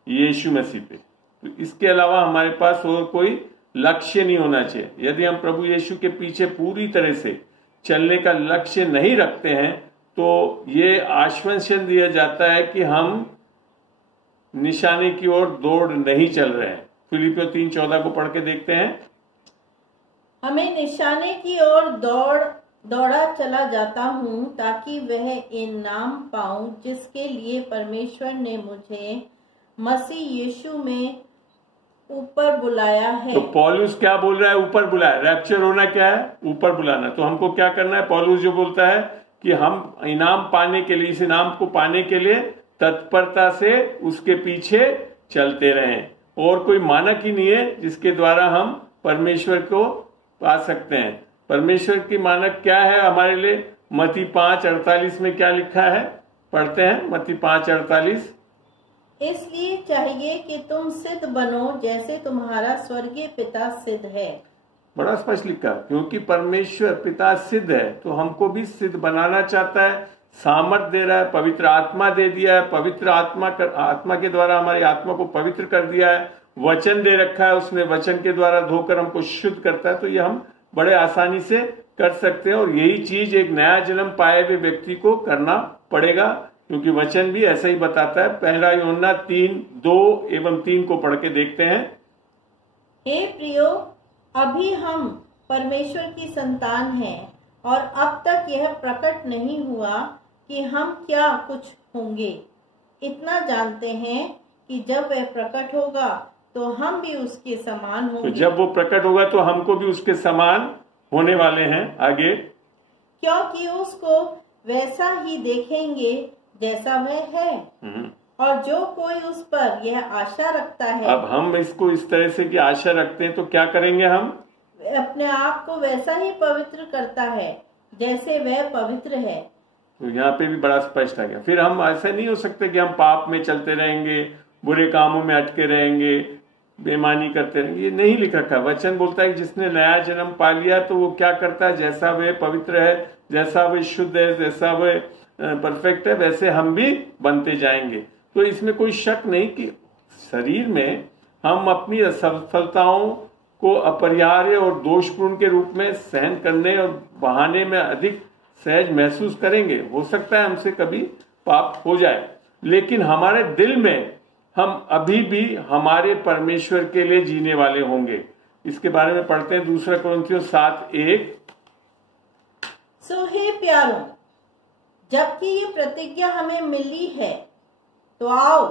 यीशु मसीह पे। तो इसके अलावा हमारे पास और कोई लक्ष्य नहीं होना चाहिए। यदि हम प्रभु यीशु के पीछे पूरी तरह से चलने का लक्ष्य नहीं रखते हैं तो ये आश्वासन दिया जाता है कि हम निशाने की ओर दौड़ नहीं चल रहे हैं। फिलिपियों 3:14 को पढ़ के देखते हैं। हमें निशाने की ओर दौड़ा चला जाता हूँ ताकि वह इनाम पाऊं जिसके लिए परमेश्वर ने मुझे मसीह यीशु में ऊपर बुलाया है। तो पौलुस क्या बोल रहा है? ऊपर बुलाया। रैप्चर होना क्या है? ऊपर बुलाना। तो हमको क्या करना है? पौलुस जो बोलता है कि हम इनाम पाने के लिए, इस इनाम को पाने के लिए तत्परता से उसके पीछे चलते रहें। और कोई मानक ही नहीं है जिसके द्वारा हम परमेश्वर को पा सकते हैं। परमेश्वर की मानक क्या है हमारे लिए? मत्ती 5:48 में क्या लिखा है, पढ़ते हैं। मत्ती 5:48। इसलिए चाहिए कि तुम सिद्ध बनो जैसे तुम्हारा स्वर्गीय पिता सिद्ध है। बड़ा स्पष्ट लिखा, क्योंकि परमेश्वर पिता सिद्ध है तो हमको भी सिद्ध बनाना चाहता है। सामर्थ दे रहा है, पवित्र आत्मा दे दिया है। पवित्र आत्मा के द्वारा हमारी आत्मा को पवित्र कर दिया है। वचन दे रखा है उसने, वचन के द्वारा धोकर हमको शुद्ध करता है। तो ये हम बड़े आसानी से कर सकते हैं। और यही चीज एक नया जन्म पाए हुए व्यक्ति को करना पड़ेगा, क्योंकि वचन भी ऐसा ही बताता है। पहला यूहन्ना 3:2-3 को पढ़ के देखते हैं। हे प्रियो, अभी हम परमेश्वर की संतान हैं और अब तक यह प्रकट नहीं हुआ कि हम क्या कुछ होंगे। इतना जानते हैं कि जब वह प्रकट होगा तो हम भी उसके समान तो होंगे। जब वो प्रकट होगा तो हमको भी उसके समान होने वाले हैं। आगे, क्योंकि उसको वैसा ही देखेंगे जैसा वह है। और जो कोई उस पर यह आशा रखता है, अब हम इसको इस तरह से कि आशा रखते हैं तो क्या करेंगे, हम अपने आप को वैसा ही पवित्र करता है जैसे वह पवित्र है। तो यहाँ पे भी बड़ा स्पष्ट आ गया। फिर हम ऐसे नहीं हो सकते कि हम पाप में चलते रहेंगे, बुरे कामों में अटके रहेंगे, बेईमानी करते रहेंगे, ये नहीं लिख रखा। वचन बोलता है कि जिसने नया जन्म पा लिया तो वो क्या करता है, जैसा वह पवित्र है, जैसा वह शुद्ध है, जैसा वह परफेक्ट है, वैसे हम भी बनते जाएंगे। तो इसमें कोई शक नहीं कि शरीर में हम अपनी असफलताओं को अपरिहार्य और दोषपूर्ण के रूप में सहन करने और बहाने में अधिक सहज महसूस करेंगे। हो सकता है हमसे कभी पाप हो जाए, लेकिन हमारे दिल में हम अभी भी हमारे परमेश्वर के लिए जीने वाले होंगे। इसके बारे में पढ़ते हैं 2 कुरिन्थियों 7:1। सो हे प्यारों, जबकि ये प्रतिज्ञा हमें मिली है, तो आओ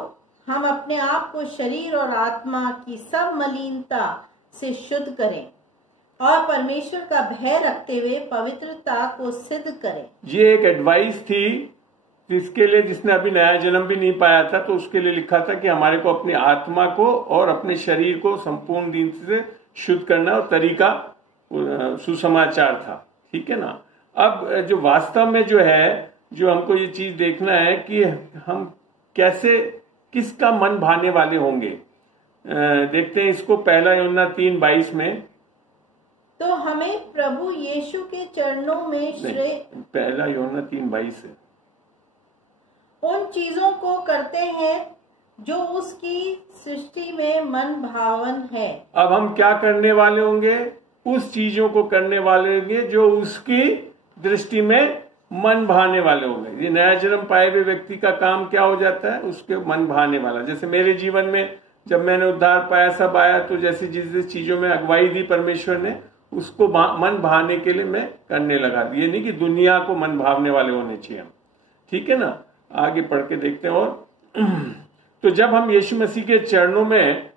हम अपने आप को शरीर और आत्मा की सब मलिनता से शुद्ध करें और परमेश्वर का भय रखते हुए पवित्रता को सिद्ध करें। ये एक एडवाइस थी इसके लिए जिसने अभी नया जन्म भी नहीं पाया था, तो उसके लिए लिखा था कि हमारे को अपनी आत्मा को और अपने शरीर को संपूर्ण दिन से शुद्ध करना, और तरीका सुसमाचार था। ठीक है ना। अब जो वास्तव में जो है, जो हमको ये चीज देखना है कि हम कैसे, किसका मन भाने वाले होंगे। देखते हैं इसको 1 यूहन्ना 3:22 में। तो हमें प्रभु यीशु के चरणों में श्रेय 1 यूहन्ना 3:22 है। उन चीजों को करते हैं जो उसकी सृष्टि में मन भावन है। अब हम क्या करने वाले होंगे, उस चीजों को करने वाले होंगे जो उसकी दृष्टि में मन भाने वाले होंगे। ये नया जन्म पाए हुए व्यक्ति का काम क्या हो जाता है, उसके मन भाने वाला। जैसे मेरे जीवन में जब मैंने उद्धार पाया, सब आया, तो जैसे जिस चीजों में अगुवाई दी परमेश्वर ने, उसको मन भाने के लिए मैं करने लगा। ये नहीं कि दुनिया को मन भावने वाले होने चाहिए हम। ठीक है ना। आगे पढ़ के देखते हैं। और तो जब हम यीशु मसीह के चरणों में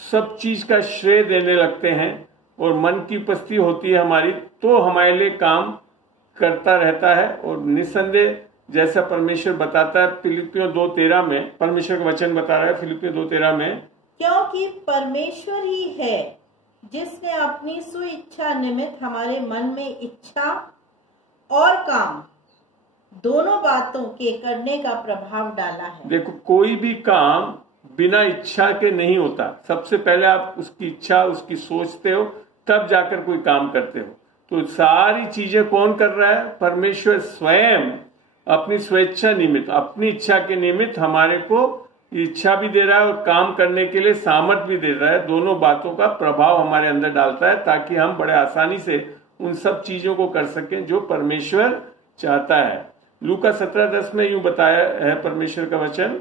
सब चीज का श्रेय देने लगते हैं और मन की उपस्थिति होती है हमारी, तो हमारे लिए काम करता रहता है। और निस्संदेह जैसा परमेश्वर बताता है फिलिपियों 2:13 में, परमेश्वर का वचन बता रहा है फिलिपियों 2:13 में, क्योंकि परमेश्वर ही है जिसने अपनी स्वेच्छा निमित्त हमारे मन में इच्छा और काम दोनों बातों के करने का प्रभाव डाला है। देखो, कोई भी काम बिना इच्छा के नहीं होता। सबसे पहले आप उसकी इच्छा, उसकी सोचते हो, तब जाकर कोई काम करते हो। तो सारी चीजें कौन कर रहा है, परमेश्वर स्वयं अपनी स्वेच्छा निमित्त, अपनी इच्छा के निमित्त हमारे को इच्छा भी दे रहा है और काम करने के लिए सामर्थ भी दे रहा है। दोनों बातों का प्रभाव हमारे अंदर डालता है ताकि हम बड़े आसानी से उन सब चीजों को कर सकें जो परमेश्वर चाहता है। लूका 17:10 में यूं बताया है परमेश्वर का वचन,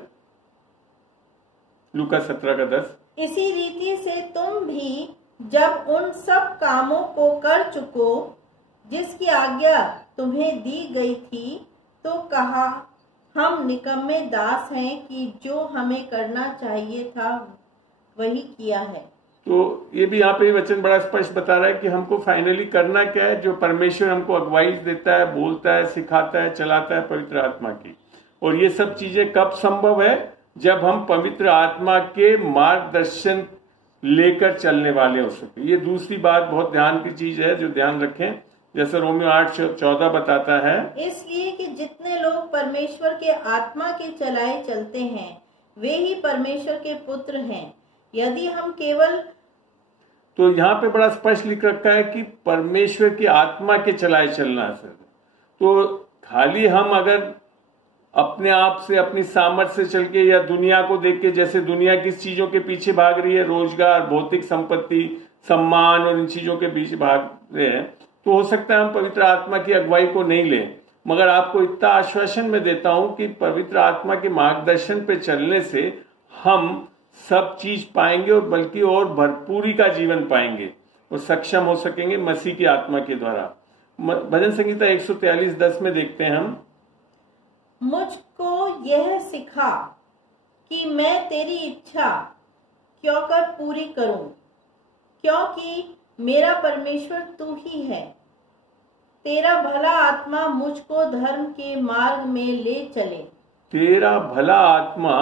लूका 17:10, इसी रीति से तुम भी जब उन सब कामों को कर चुको जिसकी आज्ञा तुम्हें दी गई थी, तो कहा हम निकम्मे दास हैं कि जो हमें करना चाहिए था वही किया है। तो ये भी यहाँ पे वचन बड़ा स्पष्ट बता रहा है कि हमको फाइनली करना क्या है, जो परमेश्वर हमको एडवाइस देता है, बोलता है, सिखाता है, चलाता है पवित्र आत्मा की। और ये सब चीजें कब संभव है, जब हम पवित्र आत्मा के मार्गदर्शन लेकर चलने वाले हो सके। ये दूसरी बात बहुत ध्यान की चीज है जो ध्यान रखें, जैसे रोमियो 8:14 बताता है, इसलिए कि जितने लोग परमेश्वर के आत्मा के चलाए चलते हैं वे ही परमेश्वर के पुत्र हैं। यदि हम केवल, तो यहाँ पे बड़ा स्पष्ट लिख रखा है कि परमेश्वर की आत्मा के चलाए चलना है। तो खाली हम अगर अपने आप से, अपनी सामर्थ्य से चल के, या दुनिया को देख के, जैसे दुनिया किस चीजों के पीछे भाग रही है, रोजगार, भौतिक संपत्ति, सम्मान और इन चीजों के पीछे भाग रहे हैं, तो हो सकता है हम पवित्र आत्मा की अगुवाई को नहीं लें। मगर आपको इतना आश्वासन में देता हूं कि पवित्र आत्मा के मार्गदर्शन पे चलने से हम सब चीज पाएंगे और बल्कि और भरपूरी का जीवन पाएंगे और सक्षम हो सकेंगे मसीह की आत्मा के द्वारा। भजन संहिता 143:10 में देखते हैं हम, मुझको यह सिखा कि मैं तेरी इच्छा क्यों कर पूरी करूं, क्योंकि मेरा परमेश्वर तू ही है। तेरा भला आत्मा मुझको धर्म के मार्ग में ले चले। तेरा भला आत्मा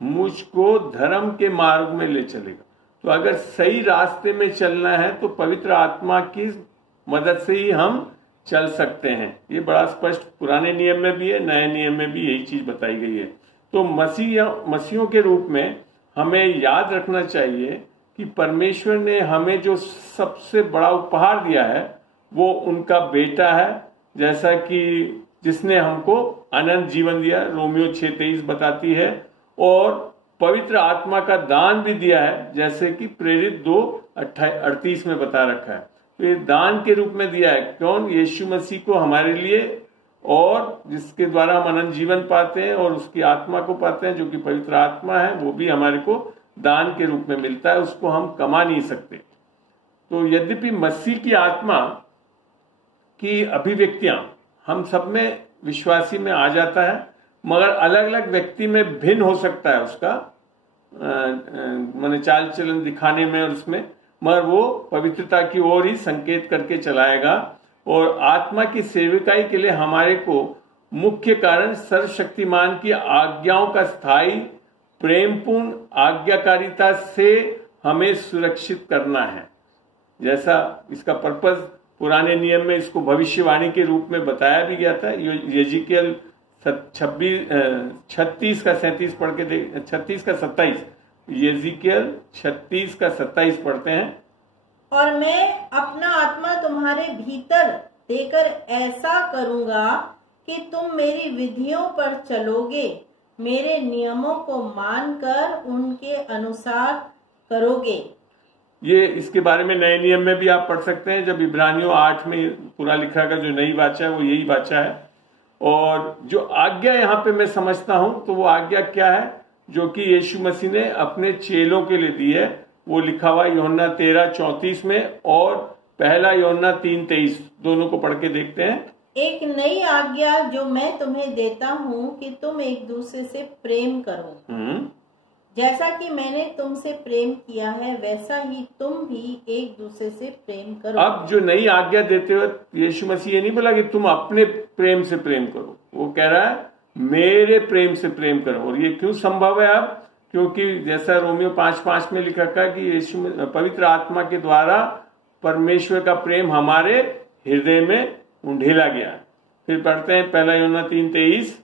मुझको धर्म के मार्ग में ले चलेगा। तो अगर सही रास्ते में चलना है तो पवित्र आत्मा की मदद से ही हम चल सकते हैं। ये बड़ा स्पष्ट पुराने नियम में भी है, नए नियम में भी यही चीज बताई गई है। तो मसीहों के रूप में हमें याद रखना चाहिए कि परमेश्वर ने हमें जो सबसे बड़ा उपहार दिया है वो उनका बेटा है, जैसा कि जिसने हमको अनंत जीवन दिया, रोमियो 6:23 बताती है, और पवित्र आत्मा का दान भी दिया है, जैसे कि प्रेरित 2:38 में बता रखा है। तो ये दान के रूप में दिया है। कौन? यीशु मसीह को हमारे लिए, और जिसके द्वारा हम अनंत जीवन पाते हैं और उसकी आत्मा को पाते हैं जो कि पवित्र आत्मा है, वो भी हमारे को दान के रूप में मिलता है। उसको हम कमा नहीं सकते। तो यद्यपि मसीह की आत्मा की अभिव्यक्तियां हम सब में विश्वासी में आ जाता है, मगर अलग अलग व्यक्ति में भिन्न हो सकता है उसका माने चाल चलन दिखाने में और उसमें, मगर वो पवित्रता की ओर ही संकेत करके चलाएगा। और आत्मा की सेविकाई के लिए हमारे को मुख्य कारण सर्वशक्तिमान की आज्ञाओं का स्थायी प्रेमपूर्ण आज्ञाकारिता से हमें सुरक्षित करना है। जैसा इसका पर्पस पुराने नियम में इसको भविष्यवाणी के रूप में बताया भी गया था। यजिकियल 36 का 37 पढ़ के 36 का 27, यजिकियल 36 का 27 पढ़ते हैं। और मैं अपना आत्मा तुम्हारे भीतर देकर ऐसा करूंगा कि तुम मेरी विधियों पर चलोगे, मेरे नियमों को मानकर उनके अनुसार करोगे। ये इसके बारे में नए नियम में भी आप पढ़ सकते हैं, जब इब्रानियों 8 में पूरा लिखा है, जो नई वाचा है वो यही वाचा है। और जो आज्ञा यहाँ पे मैं समझता हूं तो वो आज्ञा क्या है, जो कि यीशु मसीह ने अपने चेलों के लिए दी है, वो लिखा हुआ यूहन्ना 13:34 में और पहला यूहन्ना 3:23, दोनों को पढ़ के देखते हैं। एक नई आज्ञा जो मैं तुम्हें देता हूँ कि तुम एक दूसरे से प्रेम करो। जैसा कि मैंने तुमसे प्रेम किया है वैसा ही तुम भी एक दूसरे से प्रेम करो। अब जो नई आज्ञा देते हुए यीशु मसीह ये नहीं बोला कि तुम अपने प्रेम से प्रेम करो, वो कह रहा है मेरे प्रेम से प्रेम करो। और ये क्यों संभव है अब? क्योंकि जैसा रोमियो 5:5 में लिखा है कि यीशु पवित्र आत्मा के द्वारा परमेश्वर का प्रेम हमारे हृदय में उंडेला गया। फिर पढ़ते हैं पहला यूहन्ना 3:23,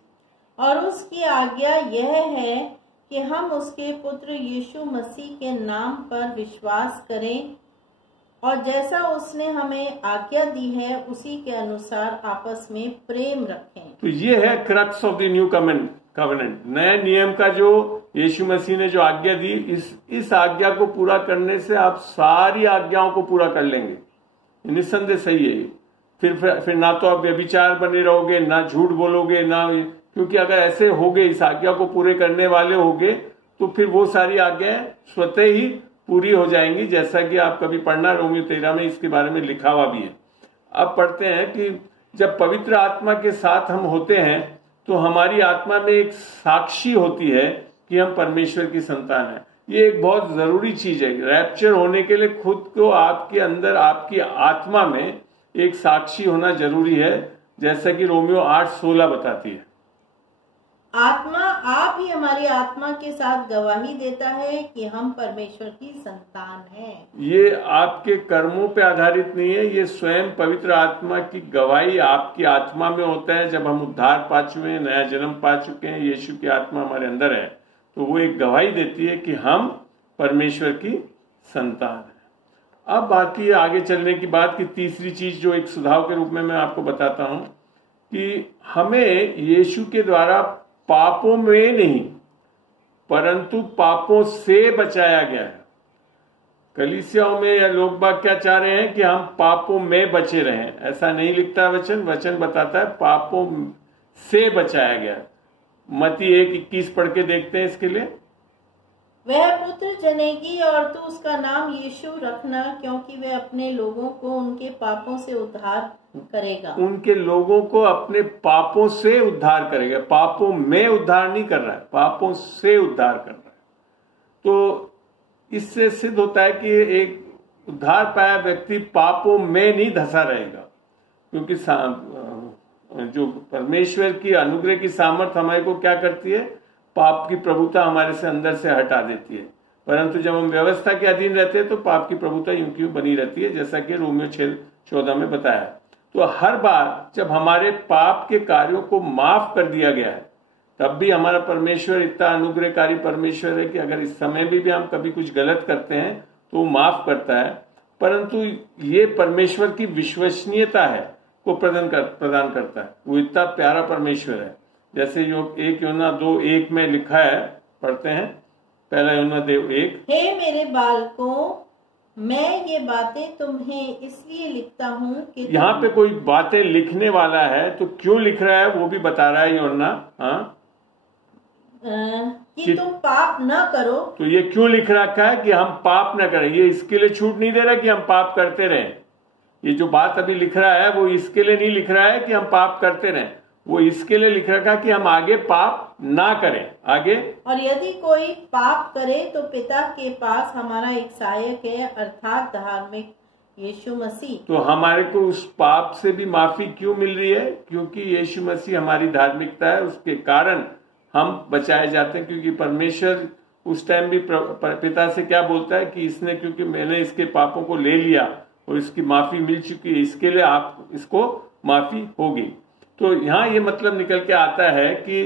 और उसकी आज्ञा यह है कि हम उसके पुत्र यीशु मसीह के नाम पर विश्वास करें और जैसा उसने हमें आज्ञा दी है उसी के अनुसार आपस में प्रेम रखें। तो ये है crux of the new covenant, नए नियम का जो यीशु मसीह ने जो आज्ञा दी, इस आज्ञा को पूरा करने से आप सारी आज्ञाओं को पूरा कर लेंगे। निस्संदेह सही है। फिर ना तो आप व्यभिचार बने रहोगे, ना झूठ बोलोगे, ना, क्योंकि अगर ऐसे होगे, इस आज्ञा को पूरे करने वाले होगे, तो फिर वो सारी आज्ञाएं स्वतः ही पूरी हो जाएंगी, जैसा कि आप कभी पढ़ना रोमियो 13 में इसके बारे में लिखा हुआ भी है। अब पढ़ते हैं कि जब पवित्र आत्मा के साथ हम होते हैं तो हमारी आत्मा में एक साक्षी होती है कि हम परमेश्वर की संतान हैं। ये एक बहुत जरूरी चीज है। रैप्चर होने के लिए खुद को आपके अंदर, आपकी आत्मा में एक साक्षी होना जरूरी है, जैसा कि रोमियो 8:16 बताती है। आत्मा आप ही हमारी आत्मा के साथ गवाही देता है कि हम परमेश्वर की संतान हैं। ये आपके कर्मों पे आधारित नहीं है, ये स्वयं पवित्र आत्मा की गवाही आपकी आत्मा में होता है। जब हम उद्धार पा चुके हैं, नया जन्म पा चुके हैं, यीशु की आत्मा हमारे अंदर है, तो वो एक गवाही देती है कि हम परमेश्वर की संतान है। अब बाकी आगे चलने की बात की तीसरी चीज जो एक सुझाव के रूप में मैं आपको बताता हूं कि हमें यीशु के द्वारा पापों में नहीं परंतु पापों से बचाया गया है। कलीसियाओं में या लोग बाग क्या चाह रहे हैं कि हम पापों में बचे रहें, ऐसा नहीं लिखता वचन बताता है पापों से बचाया गया। मत्ती 1:21 पढ़ के देखते हैं इसके लिए। वह पुत्र जनेगी और तू उसका नाम यीशु रखना, क्योंकि वह अपने लोगों को उनके पापों से उद्धार करेगा। उनके लोगों को अपने पापों से उद्धार करेगा। पापों में उद्धार नहीं कर रहा है, पापों से उद्धार कर रहा है। तो इससे सिद्ध होता है कि एक उद्धार पाया व्यक्ति पापों में नहीं धंसा रहेगा, क्योंकि जो परमेश्वर की अनुग्रह की सामर्थ हमारे को क्या करती है, पाप की प्रभुता हमारे से अंदर से हटा देती है। परंतु जब हम व्यवस्था के अधीन रहते हैं तो पाप की प्रभुता यूं क्यों बनी रहती है, जैसा कि रोमियो 6:14 में बताया। तो हर बार जब हमारे पाप के कार्यों को माफ कर दिया गया है, तब भी हमारा परमेश्वर इतना अनुग्रहकारी परमेश्वर है कि अगर इस समय भी हम कभी कुछ गलत करते हैं तो वो माफ करता है। परंतु ये परमेश्वर की विश्वसनीयता है को प्रदान करता है। वो इतना प्यारा परमेश्वर है। जैसे 1 यूहन्ना 2:1 में लिखा है, पढ़ते हैं, 1 यूहन्ना 2:1। हे मेरे बालकों, मैं ये बातें तुम्हें इसलिए लिखता हूँ कि यहाँ पे कोई बातें लिखने वाला है, तो क्यों लिख रहा है वो भी बता रहा है यूहन्ना, कि तुम पाप न करो। तो ये क्यों लिख रखा है कि हम पाप न करें? ये इसके लिए छूट नहीं दे रहा कि हम पाप करते रहें। ये जो बात अभी लिख रहा है वो इसके लिए नहीं लिख रहा है कि हम पाप करते रहें, वो इसके लिए लिख रखा कि हम आगे पाप ना करें। आगे, और यदि कोई पाप करे तो पिता के पास हमारा एक सहायक है, अर्थात धार्मिक यीशु मसीह। तो हमारे को उस पाप से भी माफी क्यों मिल रही है? क्योंकि यीशु मसीह हमारी धार्मिकता है, उसके कारण हम बचाए जाते हैं। क्योंकि परमेश्वर उस टाइम भी पिता से क्या बोलता है कि इसने, क्योंकि मैंने इसके पापों को ले लिया और इसकी माफी मिल चुकी है, इसके लिए आप इसको माफी होगी। तो यहाँ ये मतलब निकल के आता है कि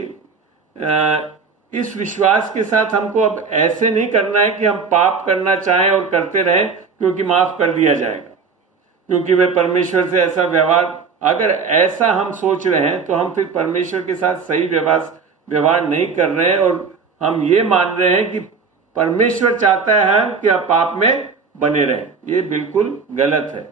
इस विश्वास के साथ हमको अब ऐसे नहीं करना है कि हम पाप करना चाहें और करते रहें क्योंकि माफ कर दिया जाएगा, क्योंकि वे परमेश्वर से ऐसा व्यवहार, अगर ऐसा हम सोच रहे हैं तो हम फिर परमेश्वर के साथ सही व्यवहार नहीं कर रहे हैं, और हम ये मान रहे हैं कि परमेश्वर चाहता है हम कि आप पाप में बने रहें। ये बिल्कुल गलत है।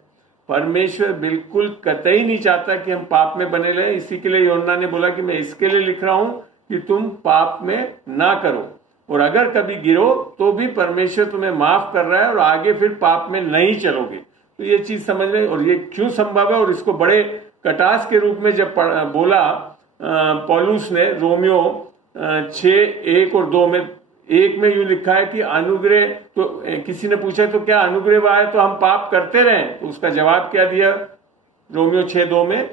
परमेश्वर बिल्कुल कतई नहीं चाहता कि हम पाप में बने रहें। इसी के लिए यूहन्ना ने बोला कि मैं इसके लिए लिख रहा हूं कि तुम पाप में ना करो, और अगर कभी गिरो तो भी परमेश्वर तुम्हें माफ कर रहा है और आगे फिर पाप में नहीं चलोगे। तो ये चीज समझ लें। और ये क्यों संभव है, और इसको बड़े कटास के रूप में जब बोला पौलुस ने रोमियो 6:1 और 2 में, 1 में यूं लिखा है कि अनुग्रह, तो किसी ने पूछा तो क्या अनुग्रह हुआ है तो हम पाप करते रहें? तो उसका जवाब क्या दिया रोमियो 6:2 में?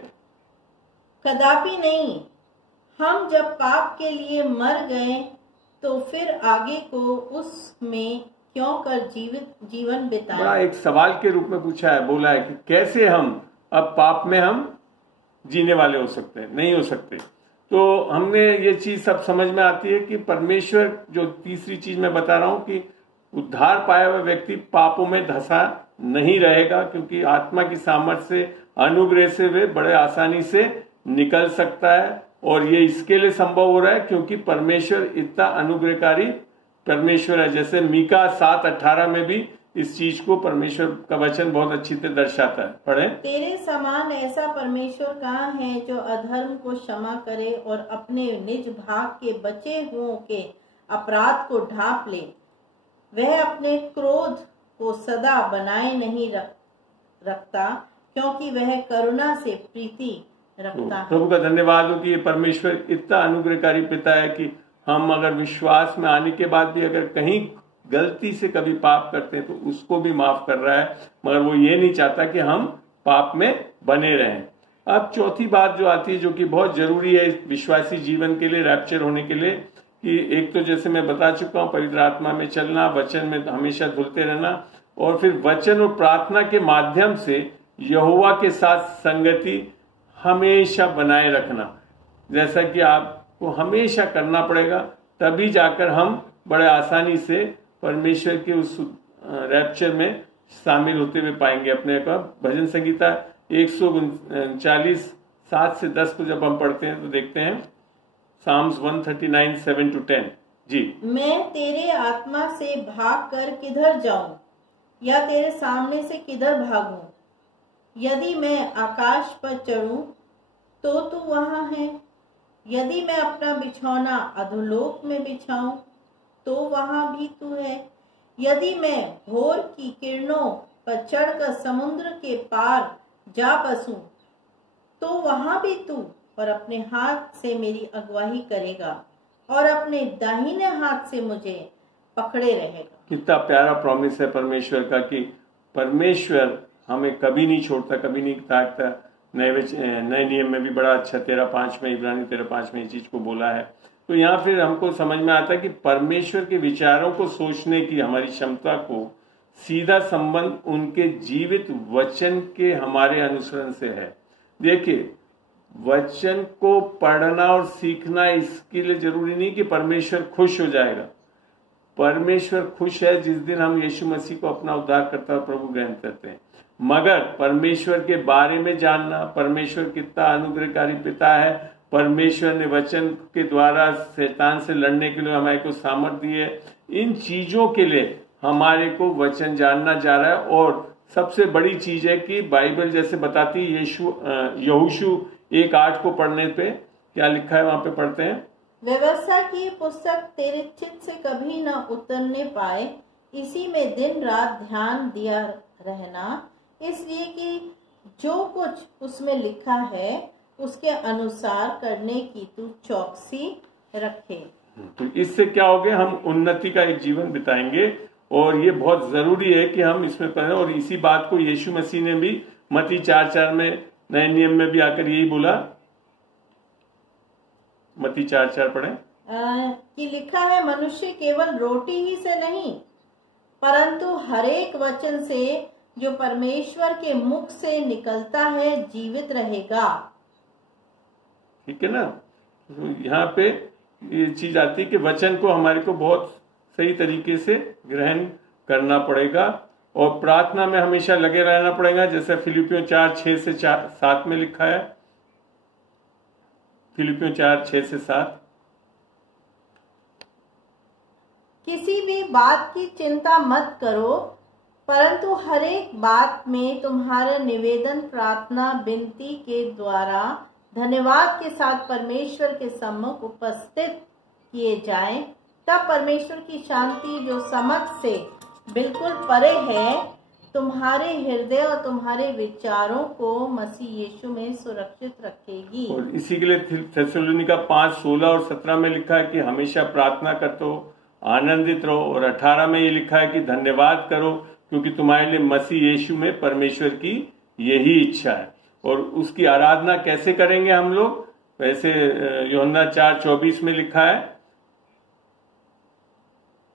कदापि नहीं, हम जब पाप के लिए मर गए तो फिर आगे को उसमें क्यों कर जीवन बिताएं। बड़ा एक सवाल के रूप में पूछा है, बोला है कि कैसे हम अब पाप में हम जीने वाले हो सकते हैं? नहीं हो सकते। तो हमने ये चीज सब समझ में आती है कि परमेश्वर, जो तीसरी चीज मैं बता रहा हूं कि उद्धार पाया हुआ व्यक्ति पापों में धंसा नहीं रहेगा, क्योंकि आत्मा की सामर्थ्य से, अनुग्रह से वे बड़े आसानी से निकल सकता है। और ये इसके लिए संभव हो रहा है क्योंकि परमेश्वर इतना अनुग्रहकारी परमेश्वर है। जैसे मीका 7:18 में भी इस चीज को परमेश्वर का वचन बहुत अच्छी तरह दर्शाता है। पढ़े, तेरे समान ऐसा परमेश्वर कहाँ है जो अधर्म को क्षमा करे और अपने निज भाग के बचे हुओं के अपराध को ढांप ले। वह अपने क्रोध को सदा बनाए नहीं रखता, क्योंकि वह करुणा से प्रीति रखता है। प्रभु का धन्यवाद हो कि ये परमेश्वर इतना अनुग्रहकारी पिता है कि हम अगर विश्वास में आने के बाद भी अगर कहीं गलती से कभी पाप करते हैं तो उसको भी माफ कर रहा है, मगर वो ये नहीं चाहता कि हम पाप में बने रहें। अब चौथी बात जो आती है, जो कि बहुत जरूरी है विश्वासी जीवन के लिए, रैप्चर होने के लिए, कि एक तो जैसे मैं बता चुका हूँ, पवित्र आत्मा में चलना, वचन में हमेशा धुलते रहना, और फिर वचन और प्रार्थना के माध्यम से यहोवा के साथ संगति हमेशा बनाए रखना, जैसा कि आपको हमेशा करना पड़ेगा, तभी जाकर हम बड़े आसानी से परमेश्वर के उस रैप्चर में शामिल होते हुए पाएंगे अपने को। भजन संगीता 139 7 से 10 को जब हम पढ़ते हैं तो देखते हैं, साम्स 139 7-10। जी, मैं तेरे आत्मा से भाग कर किधर जाऊं, या तेरे सामने से किधर भागूं? यदि मैं आकाश पर चढ़ूं तो तू वहां है, यदि मैं अपना बिछौना अधोलोक में बिछाऊं तो वहां भी तू है। यदि मैं भोर की किरणों पर चढ़कर समुद्र के पार जा बसूं तो वहां भी तू और अपने हाथ से मेरी अगुवाई करेगा और अपने दाहिने हाथ से मुझे पकड़े रहेगा। कितना प्यारा प्रॉमिस है परमेश्वर का कि परमेश्वर हमें कभी नहीं छोड़ता, कभी नहीं त्यागता। नए नियम में भी बड़ा अच्छा 13:5 में, इब्रानी 13:5 में इस चीज को बोला है। तो यहाँ फिर हमको समझ में आता है कि परमेश्वर के विचारों को सोचने की हमारी क्षमता को सीधा संबंध उनके जीवित वचन के हमारे अनुसरण से है। देखिए, वचन को पढ़ना और सीखना इसके लिए जरूरी नहीं कि परमेश्वर खुश हो जाएगा। परमेश्वर खुश है जिस दिन हम यीशु मसीह को अपना उद्धारकर्ता और प्रभु ग्रहण करते हैं। मगर परमेश्वर के बारे में जानना, परमेश्वर कितना अनुग्रहकारी पिता है, परमेश्वर ने वचन के द्वारा शैतान से लड़ने के लिए हमारे को सामर्थ्य दी है, इन चीजों के लिए हमारे को वचन जानना जा रहा है। और सबसे बड़ी चीज है कि बाइबल जैसे बताती है, यहोशू 1:8 को पढ़ने पे क्या लिखा है, वहां पे पढ़ते हैं, व्यवस्था की पुस्तक तेरे चित्त से कभी न उतरने पाए, इसी में दिन रात ध्यान दिया रहना, इसलिए कि जो कुछ उसमें लिखा है उसके अनुसार करने की तू चौकसी रखे। तो इससे क्या होगा, हम उन्नति का एक जीवन बिताएंगे। और ये बहुत जरूरी है कि हम इसमें पढ़ें। और इसी बात को यीशु मसीह ने भी मत्ती 4:4 में, नए नियम में भी आकर यही बोला। मत्ती 4:4 पढ़ें कि लिखा है, मनुष्य केवल रोटी ही से नहीं परंतु हरेक वचन से जो परमेश्वर के मुख से निकलता है जीवित रहेगा। ठीक है ना। तो यहाँ पे ये चीज आती है कि वचन को हमारे को बहुत सही तरीके से ग्रहण करना पड़ेगा और प्रार्थना में हमेशा लगे रहना पड़ेगा, जैसे फिलिपियों 4:6-7 में लिखा है। फिलिपियों 4:6-7, किसी भी बात की चिंता मत करो परंतु हर एक बात में तुम्हारे निवेदन, प्रार्थना, विनती के द्वारा धन्यवाद के साथ परमेश्वर के सम्मुख उपस्थित किए जाएं, तब परमेश्वर की शांति जो समझ से बिल्कुल परे है तुम्हारे हृदय और तुम्हारे विचारों को मसीह यीशु में सुरक्षित रखेगी। और इसी के लिए थेसलोनिका 5:16 और 17 में लिखा है कि हमेशा प्रार्थना करते हो, आनंदित रहो। और 18 में ये लिखा है कि धन्यवाद करो क्योंकि तुम्हारे लिए मसीह यीशु में परमेश्वर की यही इच्छा है। और उसकी आराधना कैसे करेंगे हम लोग, वैसे यूहन्ना 4:24 में लिखा है,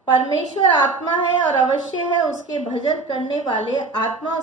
परमेश्वर आत्मा है और अवश्य है उसके भजन करने वाले आत्मा